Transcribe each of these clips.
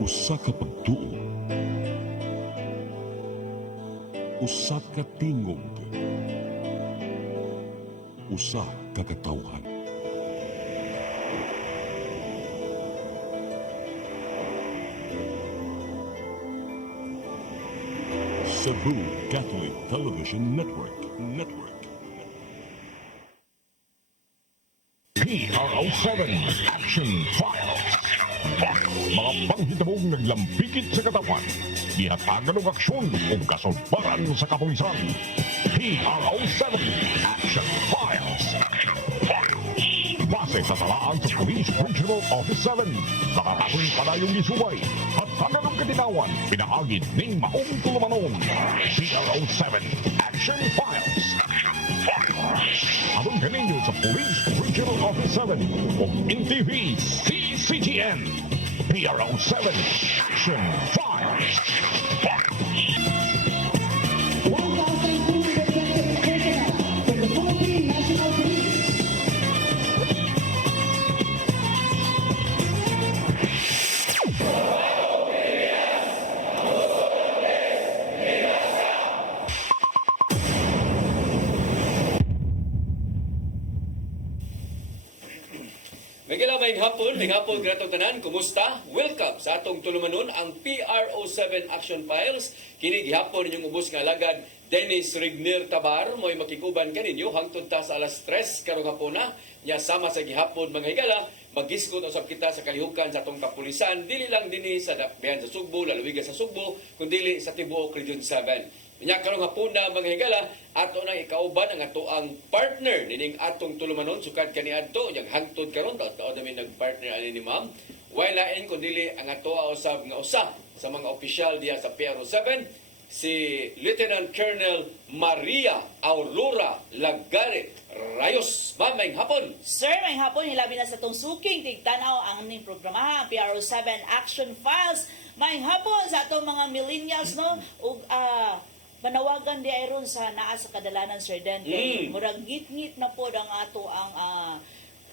Usa ka pagtuo, usa ka tingog, usa ka katawhan. Cebu Catholic Television Network. PRO7 Action Files. Mga panghitabog naglambikit sa katawan. Gihatagan ng aksyon o kasulbaran sa kapulisan. PRO7 Action Files. Base sa talaan sa Police Regional Office 7. Nakatakoy padayong gisubay at taganong katinawan. Pinahagid ning maong tulumanon. PRO7 Action Files. Abang kaninyo sa Police Regional Office 7 o NTV CCTN. PRO7 Action Files. 1,200 personnel from the Philippine National Police. May hapon, gratong tanan, kumusta? Welcome sa atong tulumanon ang PRO7 Action Files. Kini gihapon ninyong ubos nga alagad Dennis Rigner Tabar mo'y makikuban kaninyo hangtod ta sa alas 3 karong hapuna. Nya sama sa gihapon mga higala, magiskot usab kita sa kalihukan sa atong kapulisan, dili lang dinhi sa Dakbayan sa Sugbo, lalawigan sa Sugbo, kundi sa tibuok Region 7. Nya karong hapuna mga higala, ato nang ikauban ang ato ang partner nining atong tulumanon sukad kaniadto yang hangtod karon taon namin nagpartner ani ni Ma'am. While lain kundi ang ato usab nga usa sa mga opisyal diya sa PRO7 si Lieutenant Colonel Maria Aurora Lagaret Rayos. Ma'am, may hapon. Sir, may hapon, hilabi na sa itong suking tigtanaw ang aming programa, PRO7 Action Files. May hapon sa itong mga millennials, no? Ug, manawagan di ayron sa naa sa kadalanan, Sir Dan. Kay murag ngit-ngit na po ang ato ang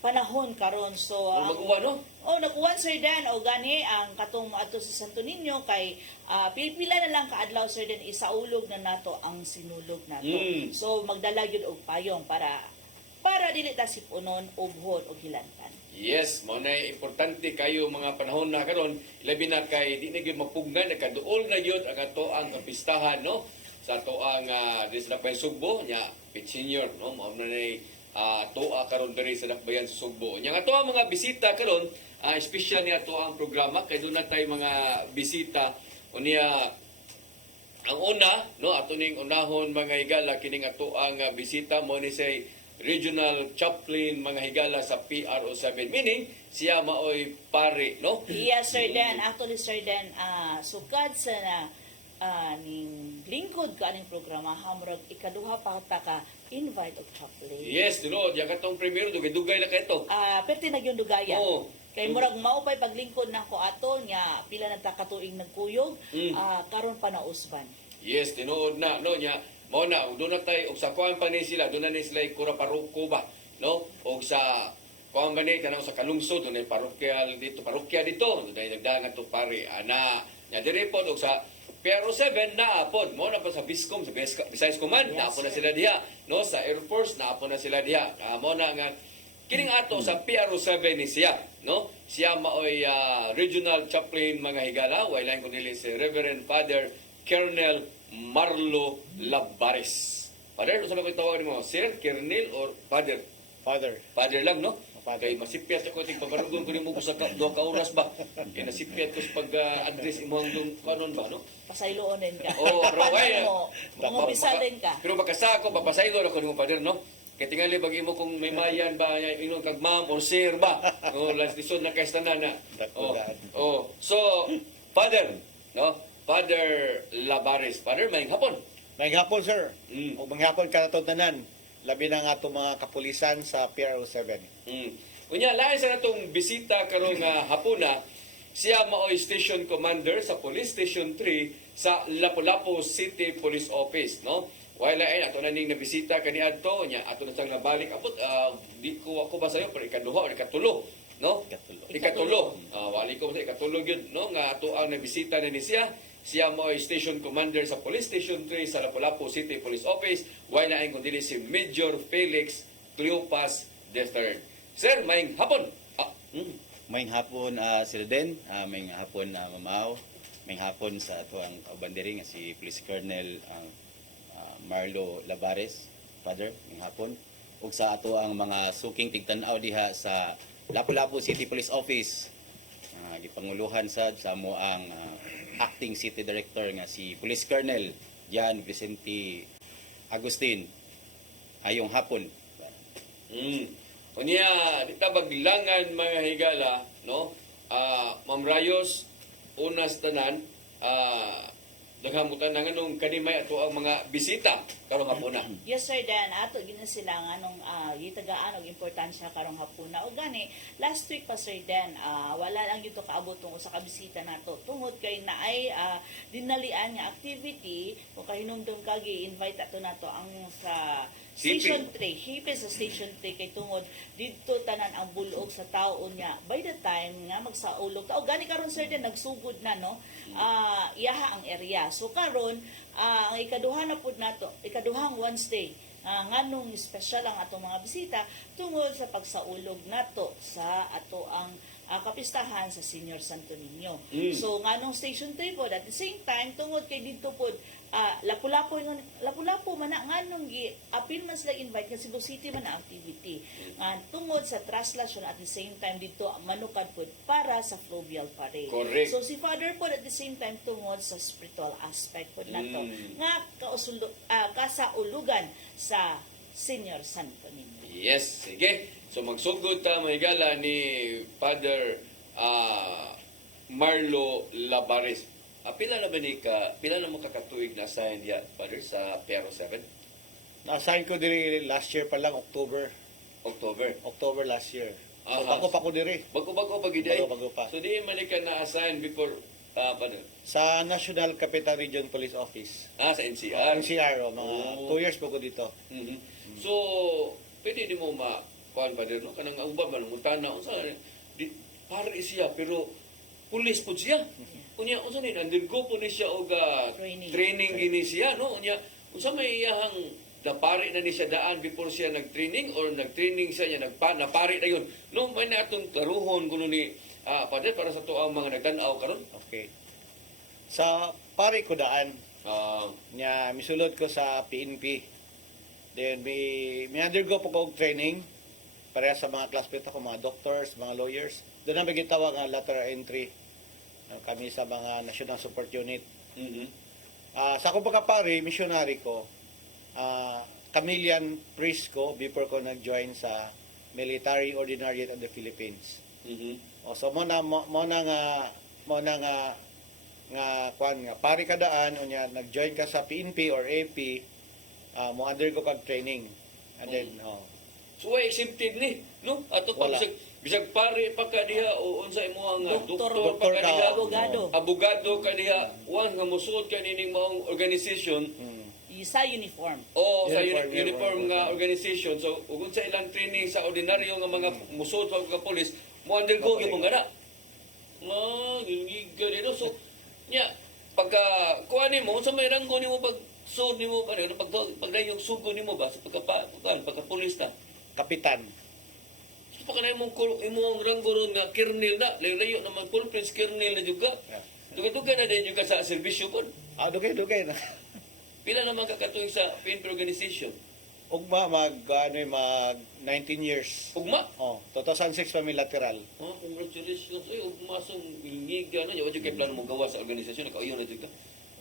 panahon karon. So, Mag-uwan, no? nakuwan, Sir Dan. O gani, ang katong ato sa Santo Niño, kay pila na lang kaadlaw, Sir Dan, isaulog na nato ang sinulog nato. So, magdala yun og payong para dili ta sipunon, ubhon, o hilantan. Yes, mo na importante kayo mga panahon na karon, labi na kay di na gyud mapugnan, nakaduol na yun ang ato ang pistahan, no? Sa ato ang sa Dakbayan Sugbo, nya pit senior, no? Mao na nay toa karon diri sa Dakbayan sa Sugbo. Nya ato ang mga bisita karon, special ni ato ang programa kay doon na tay mga bisita unya. Ang una, no, ato ning unahon mga higala kining ato ang bisita mo ni say Regional Chaplain mga higala sa PRO7, meaning siya maoy pare, no? Yes, Sir Dan. Actually, Sir Dan, sukad sa ning lingkod ko aning programa, hamurag ikaduha pa ta ka invite og chaplain. Yes, no, ya katong primero dugay-dugay na kay to. Perti na yung dugaya. Oo. Kay murag mao pay paglingkod nako ato nya pila na ta katuig nagkuyog, karon pa na usban. Yes, tinuod na, no, nya mao na doon na tay og sa kuan pa ni sila, doon na ni sila kura paruko ba, no? Og sa kuan gani kanang sa kalungsod, doon ay parokya dito, doon ay nagdangat to pare ana. Nya dire pod og sa PRO7 na pod mo na pa sa Biscom, sa Visayas Command, na po na sila diha, no? Sa Air Force na po na sila diha. Mo na nga kining ato sa PRO7 ni siya, no? Siya maoy Regional Chaplain mga higala, wala ko nili si Reverend Father Colonel Marlo Labares. Father, ano sa mga tawag mo? Sir, Colonel or Father? Father. Father lang, no? Father. Kay masipyat ako tig pabarugong ko nimo sa duha ka oras ba? Kay nasipyat ko sa pag-address imo hangtong kanon ba, no? Pasayloonin ka. Oh, pero way. Mungumisa din ka. Pero magkasa ako papasaylo ako nimo Father, no? Kay tingali bagi mo kung may mayan ba inon kag ma'am or sir ba? Oh, last lisod na kay tanan na. Oh. So, Father, no? Father Labares. Father, may hapon. May hapon, sir. Mm. O mga hapon katatanan, labi na nga itong mga kapulisan sa PRO7. Unya, lain sa natong bisita karong hapuna, siya maoy Station Commander sa Police Station 3 sa Lapu-Lapu City Police Office, no? While lain, ato na ning nabisita kaniadto, nya ato na siyang nabalik. Abot, di ko ako ba sa'yo, pero ikaduha o ikatulo no? Ikatulo. Ikatulo. Wali ko sa ikatulo yun, no? Nga ato ang nabisita na ni siya. Siya mo ay station commander sa Police Station 3 sa Lapu-Lapu City Police Office. Why na ay kundi si Major Felix Cleopas III. Sir, maing hapon. Maying hapon sila din, maying hapon Mamao, maying hapon sa ato ang banderi nga si Police Colonel Marlo Labares, Father, maying hapon. Ug sa ato ang mga suking tigtan-aw diha sa Lapu-Lapu City Police Office. Gipanguluhan sa mo ang Acting City Director nga si Police Colonel Jan Vicente Agustin. Ayong hapon. Unya, di ta baglangan mga higala, no? Ma'am Rayos, unas tanan, naghamutan na nga nung kanimay ato ang mga bisita karong hapuna. Yes sir, Dan, ato gina sila nga nung gitagaan og importansya karong hapuna. O gani, last week pa sir Dan, wala lang gito kaabot tungkol sa kabisita nato. Tungod kay naay dinalian nga activity o kahinumdum ka gi-invite ato nato ang sa Station 3, hipe sa Station 3 kay tungod dito tanan ang bulog sa taon niya. By the time nga magsaulog ta, o gani karon sir Dan nagsugod na no. Iyaha ang area. So karon ang ikaduha na pud nato, ikaduhang Wednesday nganong special ang atong mga bisita tungod sa pagsaulog nato sa ato ang kapistahan sa Senior Santo Niño. So nganong Station 3 po at the same time tungod kay dito po Lapu-Lapu man na nganong apil man sila invite nga Cebu City man na activity. Tungod sa traslasyon at the same time dito ang manukad po para sa fluvial parade. Correct. So si Father po at the same time tungod sa spiritual aspect po nato nga kasaulugan sa Senior Santo Niño. Yes, sige. So magsugod ta mahigala ni Father Marlo Labares. Pila na mo kakatuig na assign diya, Father, sa Pero 7? Na-assign ko diri last year pa lang, October October. last year. So, Aha. bako pa ko diri. Bago-bago pa giday. Bago pa. So di man ka na-assign before, Father? Sa National Capital Region Police Office. Sa NCR. NCR, mga Oh. 2 years pa ko dito. Mhm. So, pwede di mo kuan Father, no? Kanang uban man, mutana, unsa, para siya, pero pulis po siya. Unya unsa ni undergo po ni siya og training gini siya no unya unsa may iyahang napari na ni siya daan before siya nag-training or nag-training siya niya napari na yun no may natong karuhon kuno ni Father para sa tuang mga nagtan-aw karon. Okay. Sa pari ko daan, Ah, nya misulod ko sa PNP. Then may undergo po ko og training para sa mga classmates ko, mga doctors, mga lawyers. Doon na magitawag nga lateral entry kami sa mga National Support Unit. mhm. Sa akong pagkapari, missionary ko, Camillian priest ko before ko nag-join sa Military Ordinariate of the Philippines. Mhm. So mo na kwan nga pari ka daan unya nag-join ka sa PNP or AP, mo undergo kag training. And then So why exempted ni no ato pa Wala. bisag pare pa ka diha o unsa imo nga Doktor pa ka ka, diha abogado. abogado ka diha wan nga musud ka nining maong organization Sa uniform. o sa Uniform, uniform nga organization. So, ug sa ilang training sa ordinaryo nga mga musod sa mga polis, mo undergo gyud mong gana. Gigiga dito. So, nya pagka kuha nimo unsa may ranggo nimo pag sud nimo pa rin pagdayong sugo nimo ba sa pagka pulis ta. kapitan. So, pagka na imong ranggo ron nga kernel na, layo naman full prince kernel na juga. Duga-duga na din juga sa serbisyo kon. Dugay na. Pila naman kakatuig sa PNP organization? Ugma mag 19 years. Ugma. 2006 pa may lateral. Congratulations. Ay, umasong ingiga na. Yung kay plano mong gawa sa organisasyon. Nakauyon na ito ka.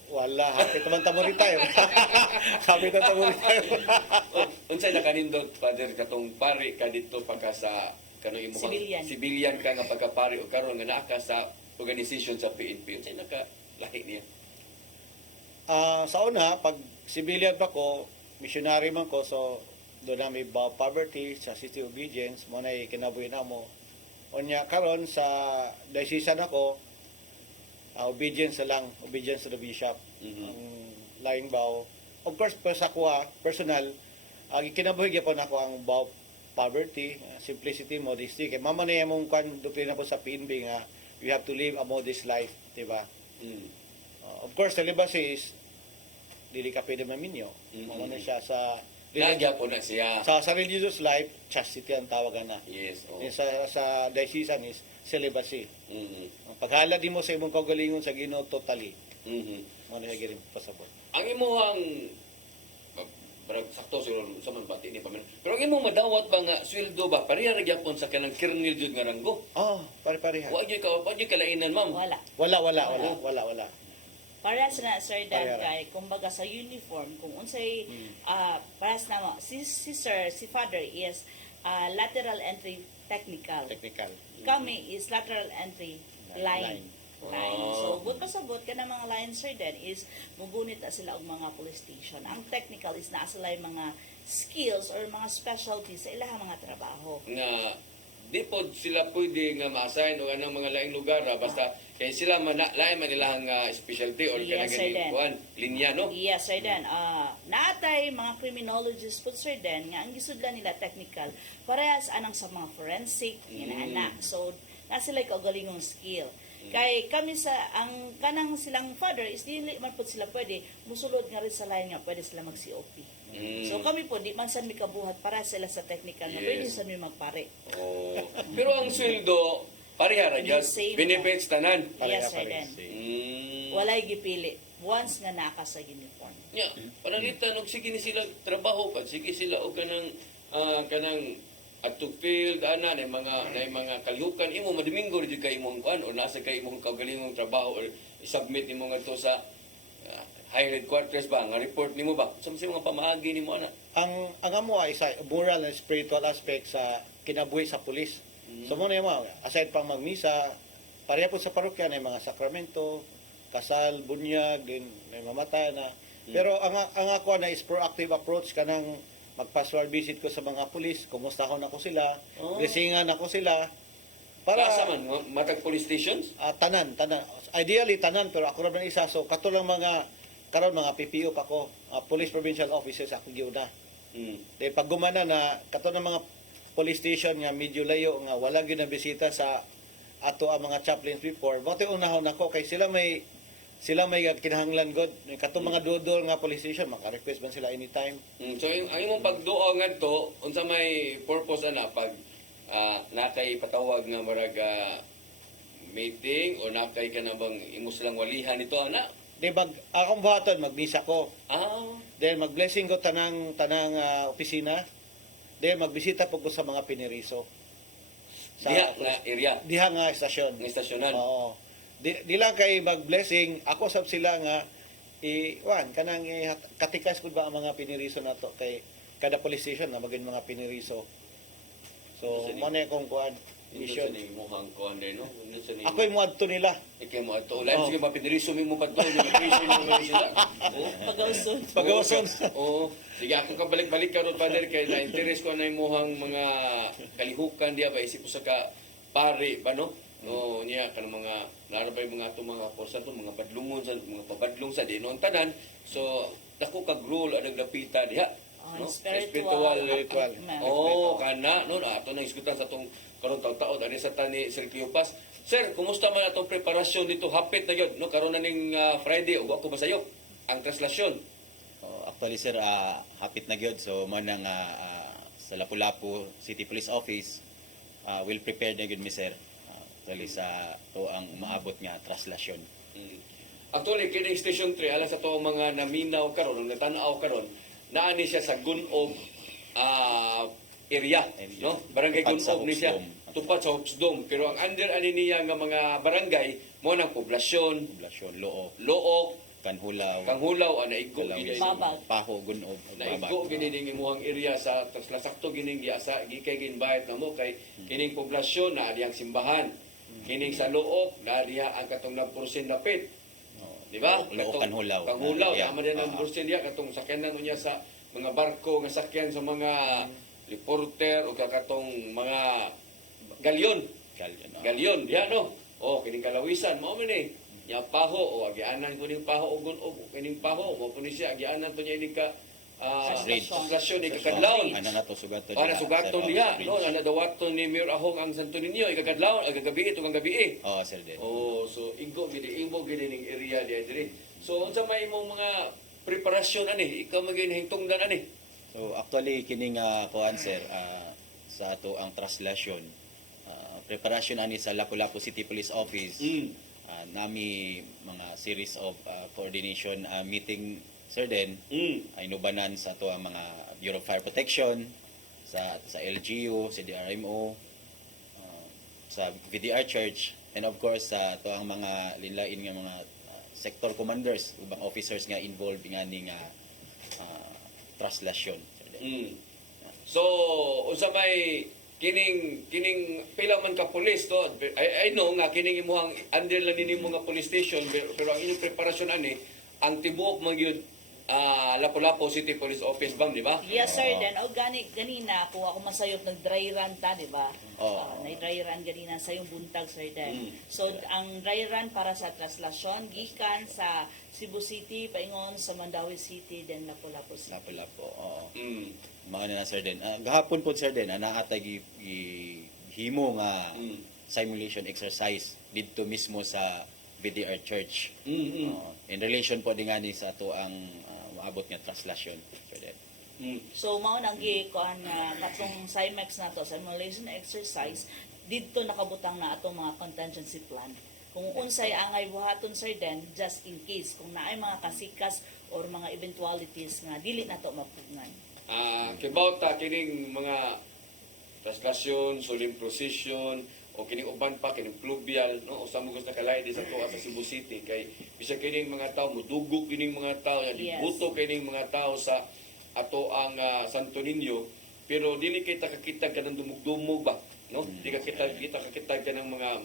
Wala, happy naman tamo retire. Happy na tamo retire. Unsay nakanindot, Father, katong pari ka dito pagka sa kanong imong Civilian ka nga pagkapari o karon nga naa ka sa organisasyon sa PNP. Unsay nakalahi niya? Sa una, pag civilian pa ko, missionary man ko, so doon na may poverty sa city obedience, mo na kinabuhi na mo. Unya karon sa diocese ako, obedience na lang, obedience to the bishop. Ang laing baw. Of course, pa sa kuha, personal, kinabuhi gyapon ako ang baw poverty, simplicity, modesty. Kaya mamanaya mong kan doktrina po sa PNB nga you have to live a modest life, di ba? Mm. Of course, celibacy is dili ka pwede maminyo. Mm-mm. Mamano siya sa Nagya po na siya. sa religious life, chastity ang tawagan na. Yes. Oh. Then sa diocesan is celibacy. Mhm. Ang paghalad mo sa imong kaugalingon sa Ginoo totally. Mhm. Mo na giring pasabot. Ang imuhang parang sakto siguro sa man pati ni pamin. Pero ang imong madawat ba nga sweldo ba pareha ra gyapon sa kanang kernel jud nga ranggo? Oh, pare-pareha. Wa gyud kalainan ma'am. Wala. Wala. Paras na Sir Dan Pareha. kay kumbaga sa uniform kung unsay paras na mo si Father is lateral entry technical. Technical. Kami is lateral entry line. Line. Oh. So, good pasabot ka ng mga line, Sir Dan, is mugunit na sila og mga police station. Ang technical is naa sila yung mga skills or mga specialties sa ilang mga trabaho. Nga di po sila pwede nga ma-assign o anong mga laing lugar basta kay sila lain man ilang specialty or Yes, kanang sir, Dan. kuan linya no. Yes, Sir Dan. Naatay mga criminologists po, Sir Dan, nga ang gisudlan nila technical, parehas anang sa mga forensic, anak. So, na sila kaugalingong skill. Kay kami ang kanang silang father is dili man po sila pwede musulod nga rin sa line nga pwede sila mag-COP. So kami po di man sad mi kabuhat para sila sa technical nga Yes. pwede sa mi magpare. Oh. Pero ang sweldo pareha ra gyud. Same. Benefits tanan. Yes, Sir Dan. Mm. Walay gipili once nga naka sa uniform. Nya, panalitan og sige ni sila trabaho pa, sige sila og kanang at to field ana na mga kalihukan imo madimingo rin kay imong kuan o nasa kay imong kaugalingong trabaho or i-submit nimo ngadto sa high headquarters ba nga report nimo ba sa mga pamaagi nimo ana. Ang amo ay sa moral and spiritual aspect sa kinabuhi sa pulis. So mo na mo aside pang magmisa, pareha po sa parokya na mga sakramento, kasal, bunyag, din may mamatay na. Pero ang ako na is proactive approach kanang magpa-pastoral visit ko sa mga pulis, kumustahon ako sila, blessingan ako sila para Asa man matag police stations? tanan. Ideally tanan pero ako ra man isa so katulang mga karon mga PPO pa ko, police provincial officers ako giuna. Dahil pag gumana na kato ng mga police station nga medyo layo nga wala gyud na bisita sa ato ang mga chaplains before. Bote unahon ako kay sila may kinahanglan god. Kato mga dudol nga police station maka-request man sila anytime. So ang imong pagduo ngadto unsa may purpose ana pag nakay patawag nga marag meeting o nakay ka na bang imo silang walihan ito ana? Di akong buhaton magbisa ko. Ah, Then mag-blessing ko tanang opisina. Then magbisita po ko sa mga piniriso. diha na area diha nga estasyon. ng istasyonan. Oo. Di lang kay mag-blessing, ako sab sila nga kanang katikas ko ba ang mga piniriso nato kay kada police station na maging mga piniriso. So Ano sa mo na akong kuan Mission mission. ni muhang kuan no. Ino sa ni. Ako yung muadto nila. Ikay mo ato. Lain Oh. sige mapiniriso mi mo padto ni mission mo sila. Oh. Pagauson. Pag-uson. Oo. Sige ako ka balik-balik karon Father kay na interest ko na imong mga kalihukan diya ba isip sa ka pare ba no? No niya kanang mga narabay mga ato mga porsa to mga badlungon sa mga pabadlong sa dinon tanan. So dako kag rule ang naglapita diha. No? Spiritual. Oh, kana no ato nang isgutan sa tong karon taon ani sa tani Sir Cleopas. Sir, kumusta man atong preparasyon dito hapit na gyud no karon na ning Friday ug ako masayop ang translasyon. Actually sir, hapit na gyud so mo nang sa Lapu-Lapu City Police Office will prepare na gyud mi sir. Actually sa to ang maabot nga traslasyon. Actually kini Station 3 alang sa to mga naminaw karon natanaw karon naani siya sa Gunog area no barangay Tupad sa Gunog ni siya Hopsdome. tupad sa Hopsdome pero ang under ani niya nga mga barangay mo nang poblasyon Poblasyon Look Kanhulaw, Panghulaw ana igko Kalawis, gini Babag. Paho, Gunog, na igko gini ning imuhang area sa sakto gining giasa gikay ginbayad na mo kay kining poblasyon na adiyang simbahan kining sa Look na diha ang katong nagporsin dapit di ba? Look, Kanhulaw. Kanhulaw, Yeah. tama din ang bursin diya katong sakyanan niya sa mga barko nga sakyan sa mga reporter o katong mga galyon. Galyon, diya no. O kining kalawisan mao man ni. Ya paho o agianan ko ning paho og kining paho mo po ni siya agianan to niya inig ka translasyon ni kakadlawon. Ano na to sugaton? Para sugaton niya, no, na nadawaton ni Mayor Ahong ang Santo Niño, ikakadlaw, gabi ito kang gabi. Oh, Sir Den. Oh, so igo gid ning area diri. So unsa may imong mga preparasyon ani? Ikaw maginahintungdan ani? So actually kining kuan sir sa ato ang translasyon preparasyon ani sa Lapu-Lapu City Police Office. Nami mga series of coordination meeting sir Den inubanan sa ato ang mga Bureau of Fire Protection sa LGU, sa DRMO, sa VDR Church, and of course sa ato ang mga linlain nga mga sector commanders ubang officers nga involved nga ning translasyon. So unsa may kining pila man ka pulis to, I know nga kining imuhang under lang nimo nga police station, pero ang inyong preparasyon ani ang tibuok man gyud Lapu-Lapu City Police Office bang, di ba? Yes, sir. Then, ganina, kung ako masayop, nag-dry run ta, di ba? Nag-dry run ganina sa yung buntag, sir. Then. So, ang dry run para sa translasyon, gikan sa Cebu City, paingon sa Mandawi City, then Lapu-Lapu City. Lapu-Lapu, oo. Mga na Sir Den. Gahapon po Sir Den, naatay himo nga simulation exercise dito mismo sa VDR Church. In relation po din nga ni sa ato ang maabot nga translasyon. Sir Den. So, mao nang gikuan nga katong CIMEX na to, simulation exercise, dito nakabutang na atong mga contingency plan. Kung unsay angay buhaton, Sir Den, just in case, kung naay mga kasikas or mga eventualities nga dili na to mapugnan. About kining mga translasyon, solemn procession, o kining uban pa kining pluvial, no, usa mo gusto kalay di sa tuwa sa Cebu City kay bisag kining mga tawo mudugog kining mga tawo, Yes. dibuto kining mga tawo sa ato ang Santo Niño, pero dili kita kakita kanang dumugdumog ba, no? Di ka kita kakita kanang mga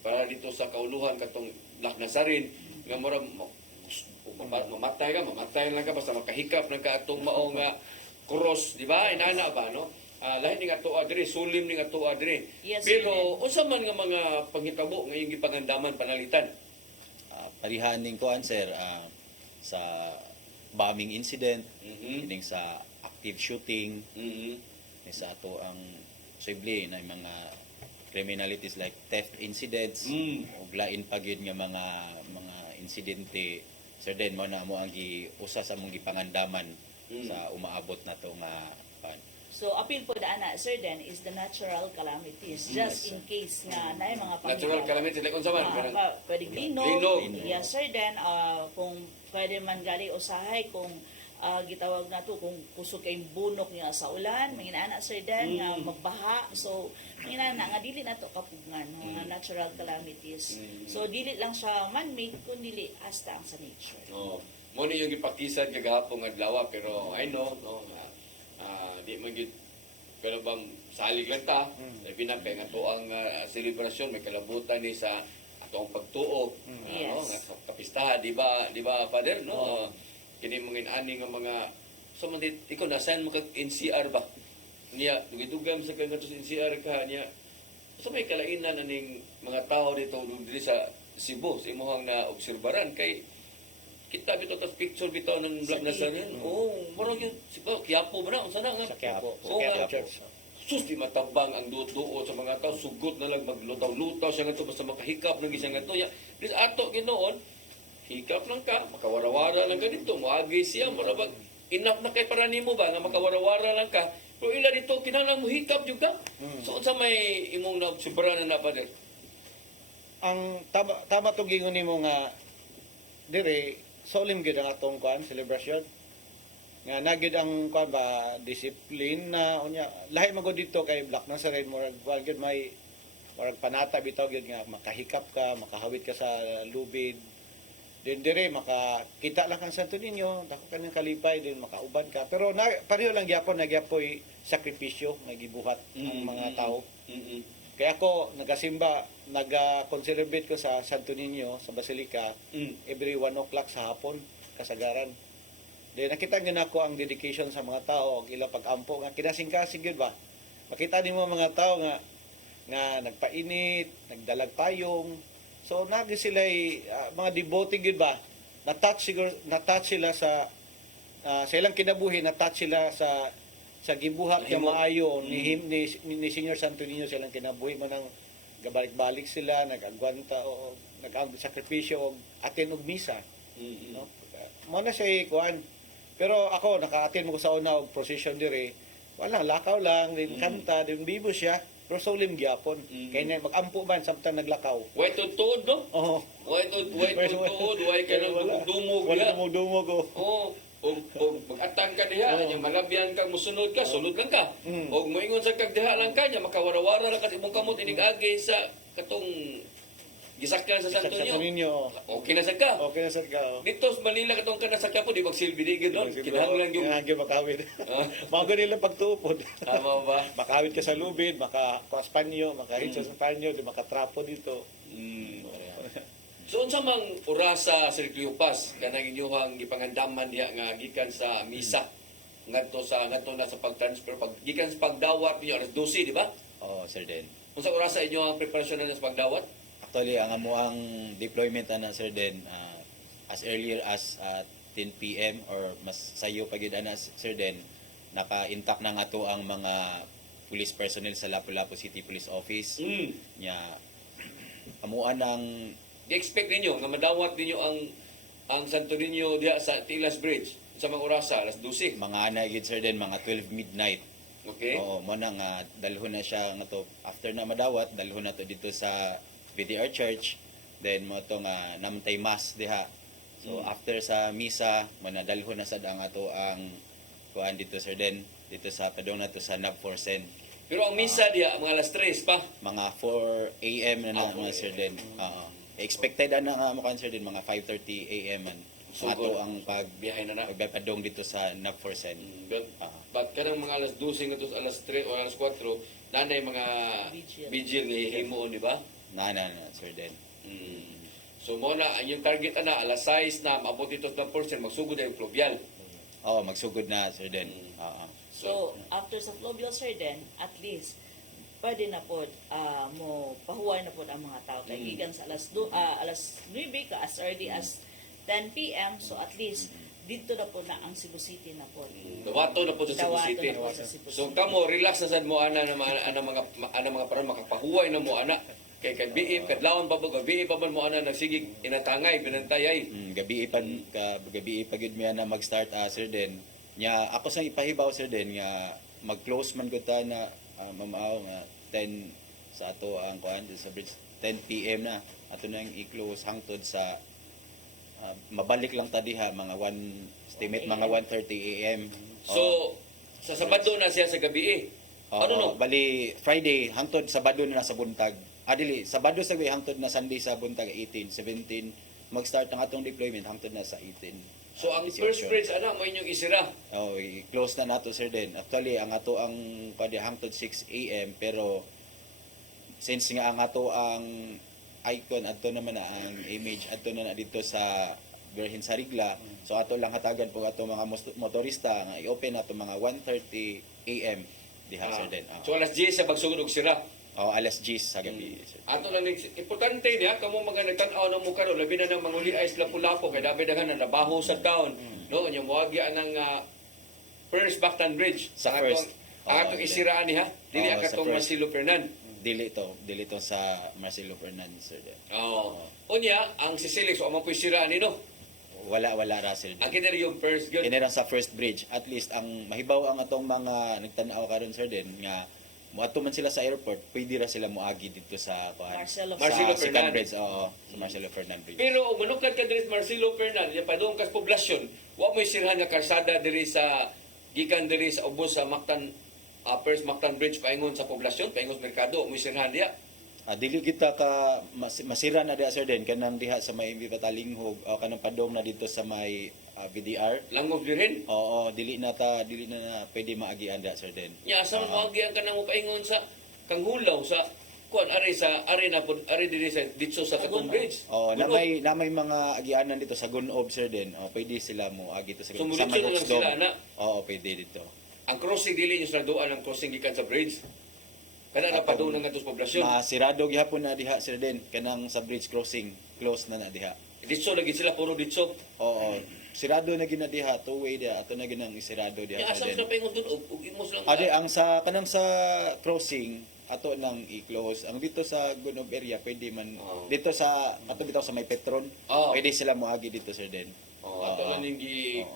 para dito sa kauluhan katong laknasarin nga mura mamatay lang ka basta makahikap ng kaatong mao nga cross, di ba? Inana ba, no? Lahi ni nga tuwa diri, sulim ni nga tuwa diri. Yes, Pero unsa man nga mga panghitabo nga iyong gipangandaman panalitan? Parihaning ko sir sa bombing incident, kining sa active shooting, ni sa ato ang posible na mga criminalities like theft incidents, ug lain pa gyud nga mga insidente Sir Den mo na mo ang usa sa mong gipangandaman sa umaabot na to nga So, appeal po ana, Sir Den, is the natural calamities. Just in case nga naay mga Natural calamity like unsa man? Pwedeng linog. Linog. Yes, Sir Den, kung pwede man gali usahay, kung gitawag na to, kung kusog kay bunok nga sa ulan, mangina Sir Den, nga magbaha. So, mangina nga dili na to kapugnan, mga natural calamities. So, dili lang siya man-made, kundi hasta ang sa nature. No. Mo ni yung gipakisan kagahapon nga adlaw, pero I know, no, di man gid pero bang salig lang ta labi na kay nga to ang selebrasyon may kalabutan ni sa atong pagtuo Yes. nga kapistahan, di ba Father, no? Kini mongin ani nga mga so man ikaw nasan mo kag NCR ba niya dugay-dugam sa kang sa NCR ka niya so may kalainan aning mga tao dito diri sa Cebu sa imong na obserbaran kay kita bitaw tas picture bitaw ng vlog na sa yan. Murag yun, siguro, Quiapo ba na? Unsa na nga? Sa Quiapo. Sa Oo, Quiapo nga. Church. Sus, di matabang ang duot-duot sa mga tao. Sugot na lang, maglutaw-lutaw siya nga to, basta makahikap ng isang nga to. Please, ato, ginoon, hikap lang ka, makawara-wara lang ka dito, muagay siya, marabag, enough na kay para nimo ba, nga makawara-wara lang ka. Pero ila dito, kinahanglan mo hikap juga. So, unsa may imong naobserbahan na Father? Ang tama to gingon nimo nga dire solemn gyud ang atong kuan celebration nga nagyud ang kuan ba discipline na unya lahi magod dito kay black na sa red murag kuan gyud may murag panata bitaw gyud nga makahikap ka makahawit ka sa lubid din dire makakita lang kang Santo Niño dako ka ng kalipay din makauban ka pero pareho lang gyapon nagyapoy sakripisyo nga gibuhat ang mga tao. Kaya ako nagasimba, nag-conservate ko sa Santo Niño, sa Basilica, every 1 o'clock sa hapon, kasagaran. Then nakita nga ako ang dedication sa mga tao, ang ilang pag-ampo, nga kinasing-kasing yun ba? Makita din mo mga tao nga nagpainit, nagdalag payong. So nagi sila mga devoting yun ba? Na-touch sila sa sa ilang kinabuhi na-touch sila sa gibuhat nga Mahimo. maayo ni Senior Santo Niño silang kinabuhi man ang gabalik-balik sila nag-agwanta o nag-sakripisyo o atin og misa no mo na siya kuan pero ako naka-attend mo ko sa una og procession dire wala lakaw lang din kanta din bibo siya pero solemn gyapon kay na mag-ampo man samtang naglakaw White tuod, no? oh White tuod, white ka ng dumog wala niya. dumog ko Oo. O mag-atang ka diha, nya malabyan kang musunod ka, sulod lang ka. O moingon sa kag diha lang ka, nya makawara-wara lang ka sa imong kamot inig-agi sa katong gisakyan sa Santo Santo Niño. Niño Okay na sa ka. okay na sad ka oh. Dito sa Manila katong ka na sa Quiapo, di magsilbi di gid kinahanglan yung Kinahanglan makawid Ah. mga ganun lang pagtuupod tama ba? makawid ka sa lubid maka-Spanyo makahit sa Spanyo di makatrapo dito So unsa mang orasa Sir Cleopas kanang inyong gipangandaman diha nga gikan sa misa ngadto na sa pagtransfer gikan sa pagdawat niyo alas 12 di ba? Oo, Sir Den. Unsa orasa inyo ang preparasyon na sa pagdawat? Actually, ang amuang deployment na Sir Den, as earlier as 10 p.m. or mas sayo pa gid ana Sir Den, naka-intact na nga to ang mga police personnel sa Lapu-Lapu City Police Office. Nya amuan ang Gi-expect ninyo nga madawat ninyo ang Santo Niño diha sa Tilas Bridge sa mga orasa alas 12. mga ana gid Sir Den, mga 12 midnight. Okay? Oo, mo na nga dalhon na siya nga to after na madawat, dalhon na to dito sa VDR Church. Then mo to nga namtay mass diha. So after sa misa, mo na dalhon na sad ang ato ang kuan dito Sir Den, dito sa padong na to sa Nab Forsen. Pero ang misa diha mga alas 3 pa. Mga 4 AM na na mga 4 Sir Den. Oo. Expected na nga mo kan Sir Den, mga 5:30 AM man. So, Ato ang Biyahe na na. pagpadong dito sa Nab Forsen. But kanang mga alas 12 nga to sa alas 3 o alas 4, nanay mga vigil nga hihimuon, di ba? Na Sir Den. So mo na, ang yung target na, alas 6 na, maabot ito sa portion, magsugod na yung fluvial. Oo, magsugod na Sir Den. Oo. So, after sa Fluvial Sir Den, at least, pwede na po mo pahuway na po ang mga tao. Kaya gikan sa alas 9 ka as early as 10 p.m. So, at least, dito na po na ang Cebu City na po. Dawato na po sa Cebu Dawato City. na po sa Cebu So City. kamo, relax na sad mo ana na mga parang makapahuway na mo ana. Kay biib, kadlawon pa ba, biib pa man mo ana nagsigig, inatangay, binantayay. Gabi pa gid miya na mag-start Sir Den. Nya ako sang ipahibaw Sir Den nga mag-close man gud ta na mamaaw nga 10 sa ato ang kuan sa bridge 10 PM na ato nang i-close hangtod sa mabalik lang ta diha mga 1 estimate mga 1:30 AM. So, sa Sabado na siya sa gabi eh. Ano no? Bali Friday hangtod Sabado na sa buntag. Dili Sabado sa gabi hangtod na Sunday sa buntag 18, 17 mag-start ang atong deployment hangtod na sa 18. So ang first bridge ana mo inyong isira. Oh, i-close na nato Sir Den. Actually, ang ato ang kadi hangtod 6 AM pero since nga ang ato ang icon adto naman na ang image adto na dito sa Virgin sa Rigla. So ato lang hatagan po ato mga motorista nga i-open nato mga 1:30 AM diha Sir Den. So alas 10 sa pagsugod og sira. Alas 10 sa gabi. Sir. Ato lang importante niya kamo mga nagtan-aw na mo karon labi na ng manguli ay Lapu-Lapu kay dabi daghan na nabaho sa town no nya moagi anang first Bactan Bridge Sa Ang first. atong isiraan niha dili Oo, ang sa katong first. Marcelo Fernan. Dili to sa Marcelo Fernandez Sir Den. Oo. Unya ang sisilik so amo po'y siraan ni no. Wala ra Sir Den. Ang kinari yung first good. Inera sa first bridge. At least ang mahibaw ang atong mga nagtanaw karon Sir Den nga moadto man sila sa airport, pwede ra sila moagi dito sa Marcelo Marcelo sa second Fernandez. bridge. Oo, sa Marcelo Fernandez Bridge. Pero manukad ka diri sa Marcelo Fernan, ya padung kas poblasyon, wa mo'y sirhan nga karsada diri sa gikan diri sa ubos sa Mactan First Mactan Bridge paingon sa poblasyon, paingon sa merkado, mo'y sirhan diya. Dili kita ka masira na diha Sir Den kanang diha sa may Batalinghog o kanang padong na dito sa may VDR. Langob dirin. Oo, dili na pwede maagian diha Sir Den. Nya asa mo ang kanang mo paingon sa kanghulaw sa kuan ari diri sa ditso sa katong bridge. Oo, na Gunob. may mga agianan dito sa Gunob Sir Den. Pwede sila mo agi to sa So, sa mulitso na lang Magoxdom. sila, na? Oo, pwede dito. Ang crossing dili nyo sa duan ang crossing gikan sa bridge. Kana na padung nga sa poblasyon. Masirado gyapon na diha Sir Den kanang sa bridge crossing close na diha. Ditso lagi sila puro ditso. Oo. sirado na gina diha, two-way diha, ato na ginang isirado diha. Yung asam Sir sa Den. pingon doon, ug imos lang. Ade, ang sa kanang sa crossing ato nang i-close. Ang dito sa Gunob area pwede man Oh. dito sa ato bitaw sa may Petron. Oh. Pwede sila moagi dito Sir Den. Ato lang yung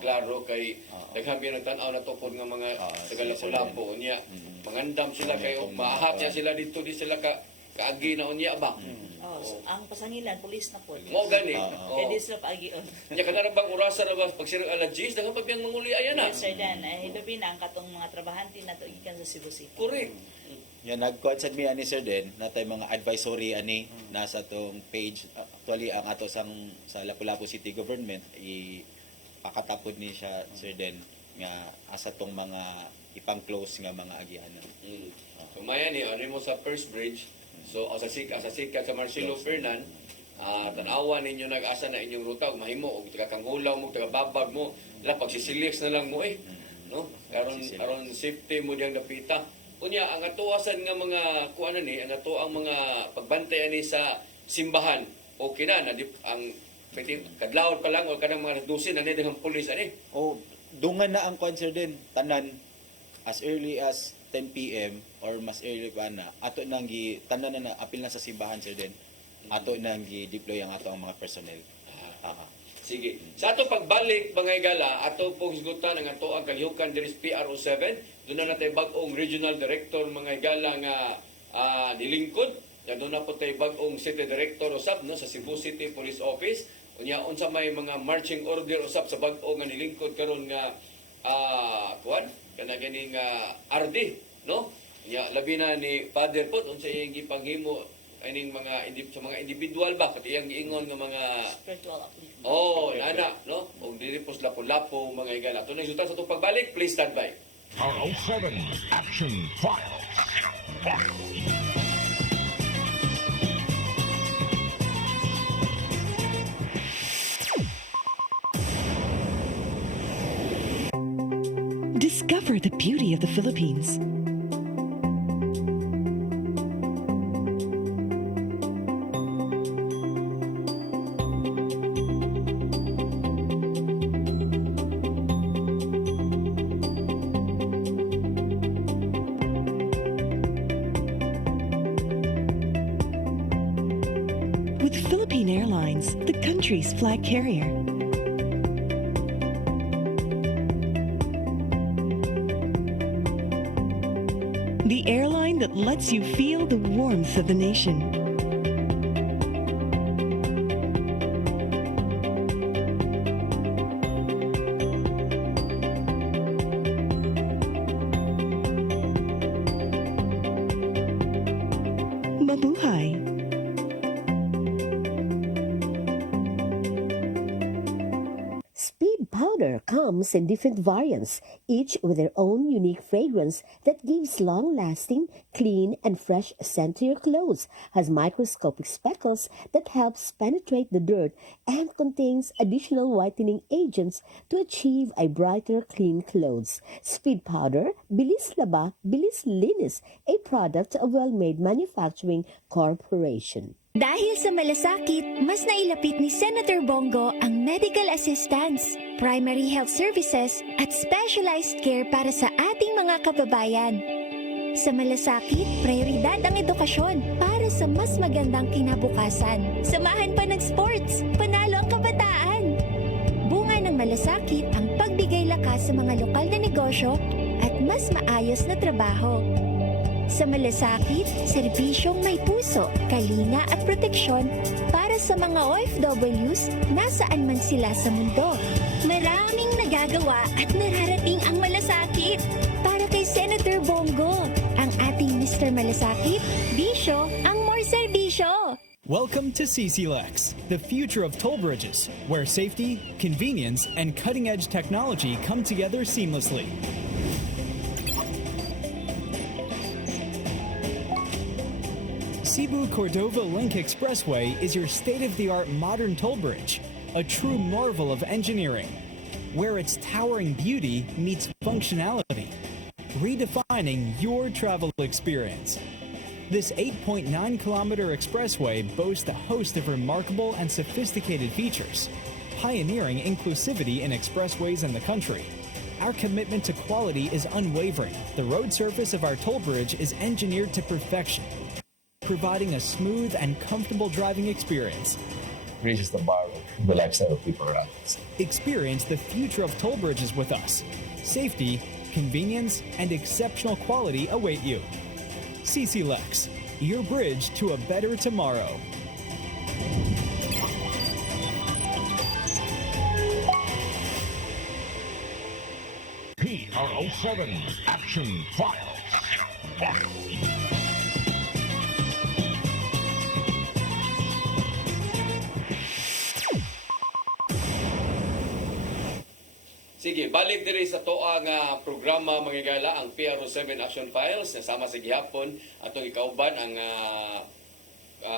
klaro kay daghang pinagtan-aw na tupod nga mga taga-Lapu-Lapu unya. Mangandam sila kay og maahat niya sila dito di sila kaagi na unya ba. Oh, so, ang pasangilan, pulis na po. Mo gani. Kaya di sila paagion. Nya kana bang orasa na ba pag sirang allergies daghang pagbiang manguli ayan na. Yes, Sir Dan. Hilabi na ang katong mga trabahante na to ikan sa Cebu City. Correct. Yan nagkuan sad mi ani Sir Den natay mga advisory ani nasa tong page. Actually ang ato sa Lapu-Lapu City Government pakatapod ni siya Sir Den nga asa tong mga ipang-close nga mga agianan. So maya ni ano mo sa First Bridge. So sa sikat sa Marcelo Fernan, tanawan ninyo nag-asa na inyong ruta ug mahimo og taga-Kanghulaw mo, taga-Babag mo, la pagsisiliks na lang mo no? Aron safety mo diyang dapita. Unya ang atuasan nga mga kuan ni, ang ato ang mga pagbantay ani sa simbahan. Okay na ang kadlawon pa lang o kanang mga 12 na ni daghang pulis ani. O dungan na ang kuan Sir Den tanan as early as 10 p.m. or mas early pa na ato nang tanan na apil na sa simbahan Sir Den. Ato nang deploy ang ato ang mga personnel. Sige. Sa ato pagbalik mga igala, ato pong higutan ang ato ang kalihukan diri sa PRO7. Doon na natay bag-ong regional director mga igala nga nilingkod. Doon na po tayo bag-ong city director usab no sa Cebu City Police Office. Unya unsa may mga marching order usab sa bag-ong nga nilingkod karon nga kuan kana gani nga RD no. Unya labi na ni Father Pot unsa iyang gipanghimo ining mga sa mga individual ba pati iyang giingon nga mga Spiritual upliftment. nana, no? O dili po lapo-lapo, mga igala. Ito na yung sa itong pagbalik, please stand by. PRO7 Action Files. Discover the beauty of the Philippines. With Philippine Airlines, the country's flag carrier. The airline that lets you feel the warmth of the nation. Mabuhay! Speed powder comes in different variants, each with their own unique fragrance that gives long-lasting, clean, and fresh scent to your clothes, has microscopic speckles that helps penetrate the dirt, and contains additional whitening agents to achieve a brighter, clean clothes. Speed powder, Bilis Laba, Bilis Linis, a product of Well-Made Manufacturing Corporation. Dahil sa malasakit, mas nailapit ni Senator Bongo ang medical assistance, primary health services at specialized care para sa ating mga kababayan. Sa malasakit, prioridad ang edukasyon para sa mas magandang kinabukasan. Samahan pa ng sports, panalo ang kabataan. Bunga ng malasakit ang pagbigay lakas sa mga lokal na negosyo at mas maayos na trabaho. Sa malasakit, serbisyong may puso, kalinga at proteksyon para sa mga OFWs nasaan man sila sa mundo. Maraming nagagawa at nararating ang malasakit. Para kay Senator Bongo, ang ating Mr. Malasakit, bisyo ang more serbisyo. Welcome to CCLX, the future of toll bridges, where safety, convenience, and cutting-edge technology come together seamlessly. Cebu-Cordova Link Expressway is your state-of-the-art modern toll bridge, a true marvel of engineering, where its towering beauty meets functionality, redefining your travel experience. This 8.9-kilometer expressway boasts a host of remarkable and sophisticated features, pioneering inclusivity in expressways in the country. Our commitment to quality is unwavering. The road surface of our toll bridge is engineered to perfection, providing a smooth and comfortable driving experience. Raises the bar of the lifestyle of people around us. Experience the future of toll bridges with us. Safety, convenience, and exceptional quality await you. CC Lex, your bridge to a better tomorrow. PRO7 Action Files. Sige, balik diri sa toa nga programa mga gala ang PRO7 Action Files nasama sa gihapon atong ikauban ang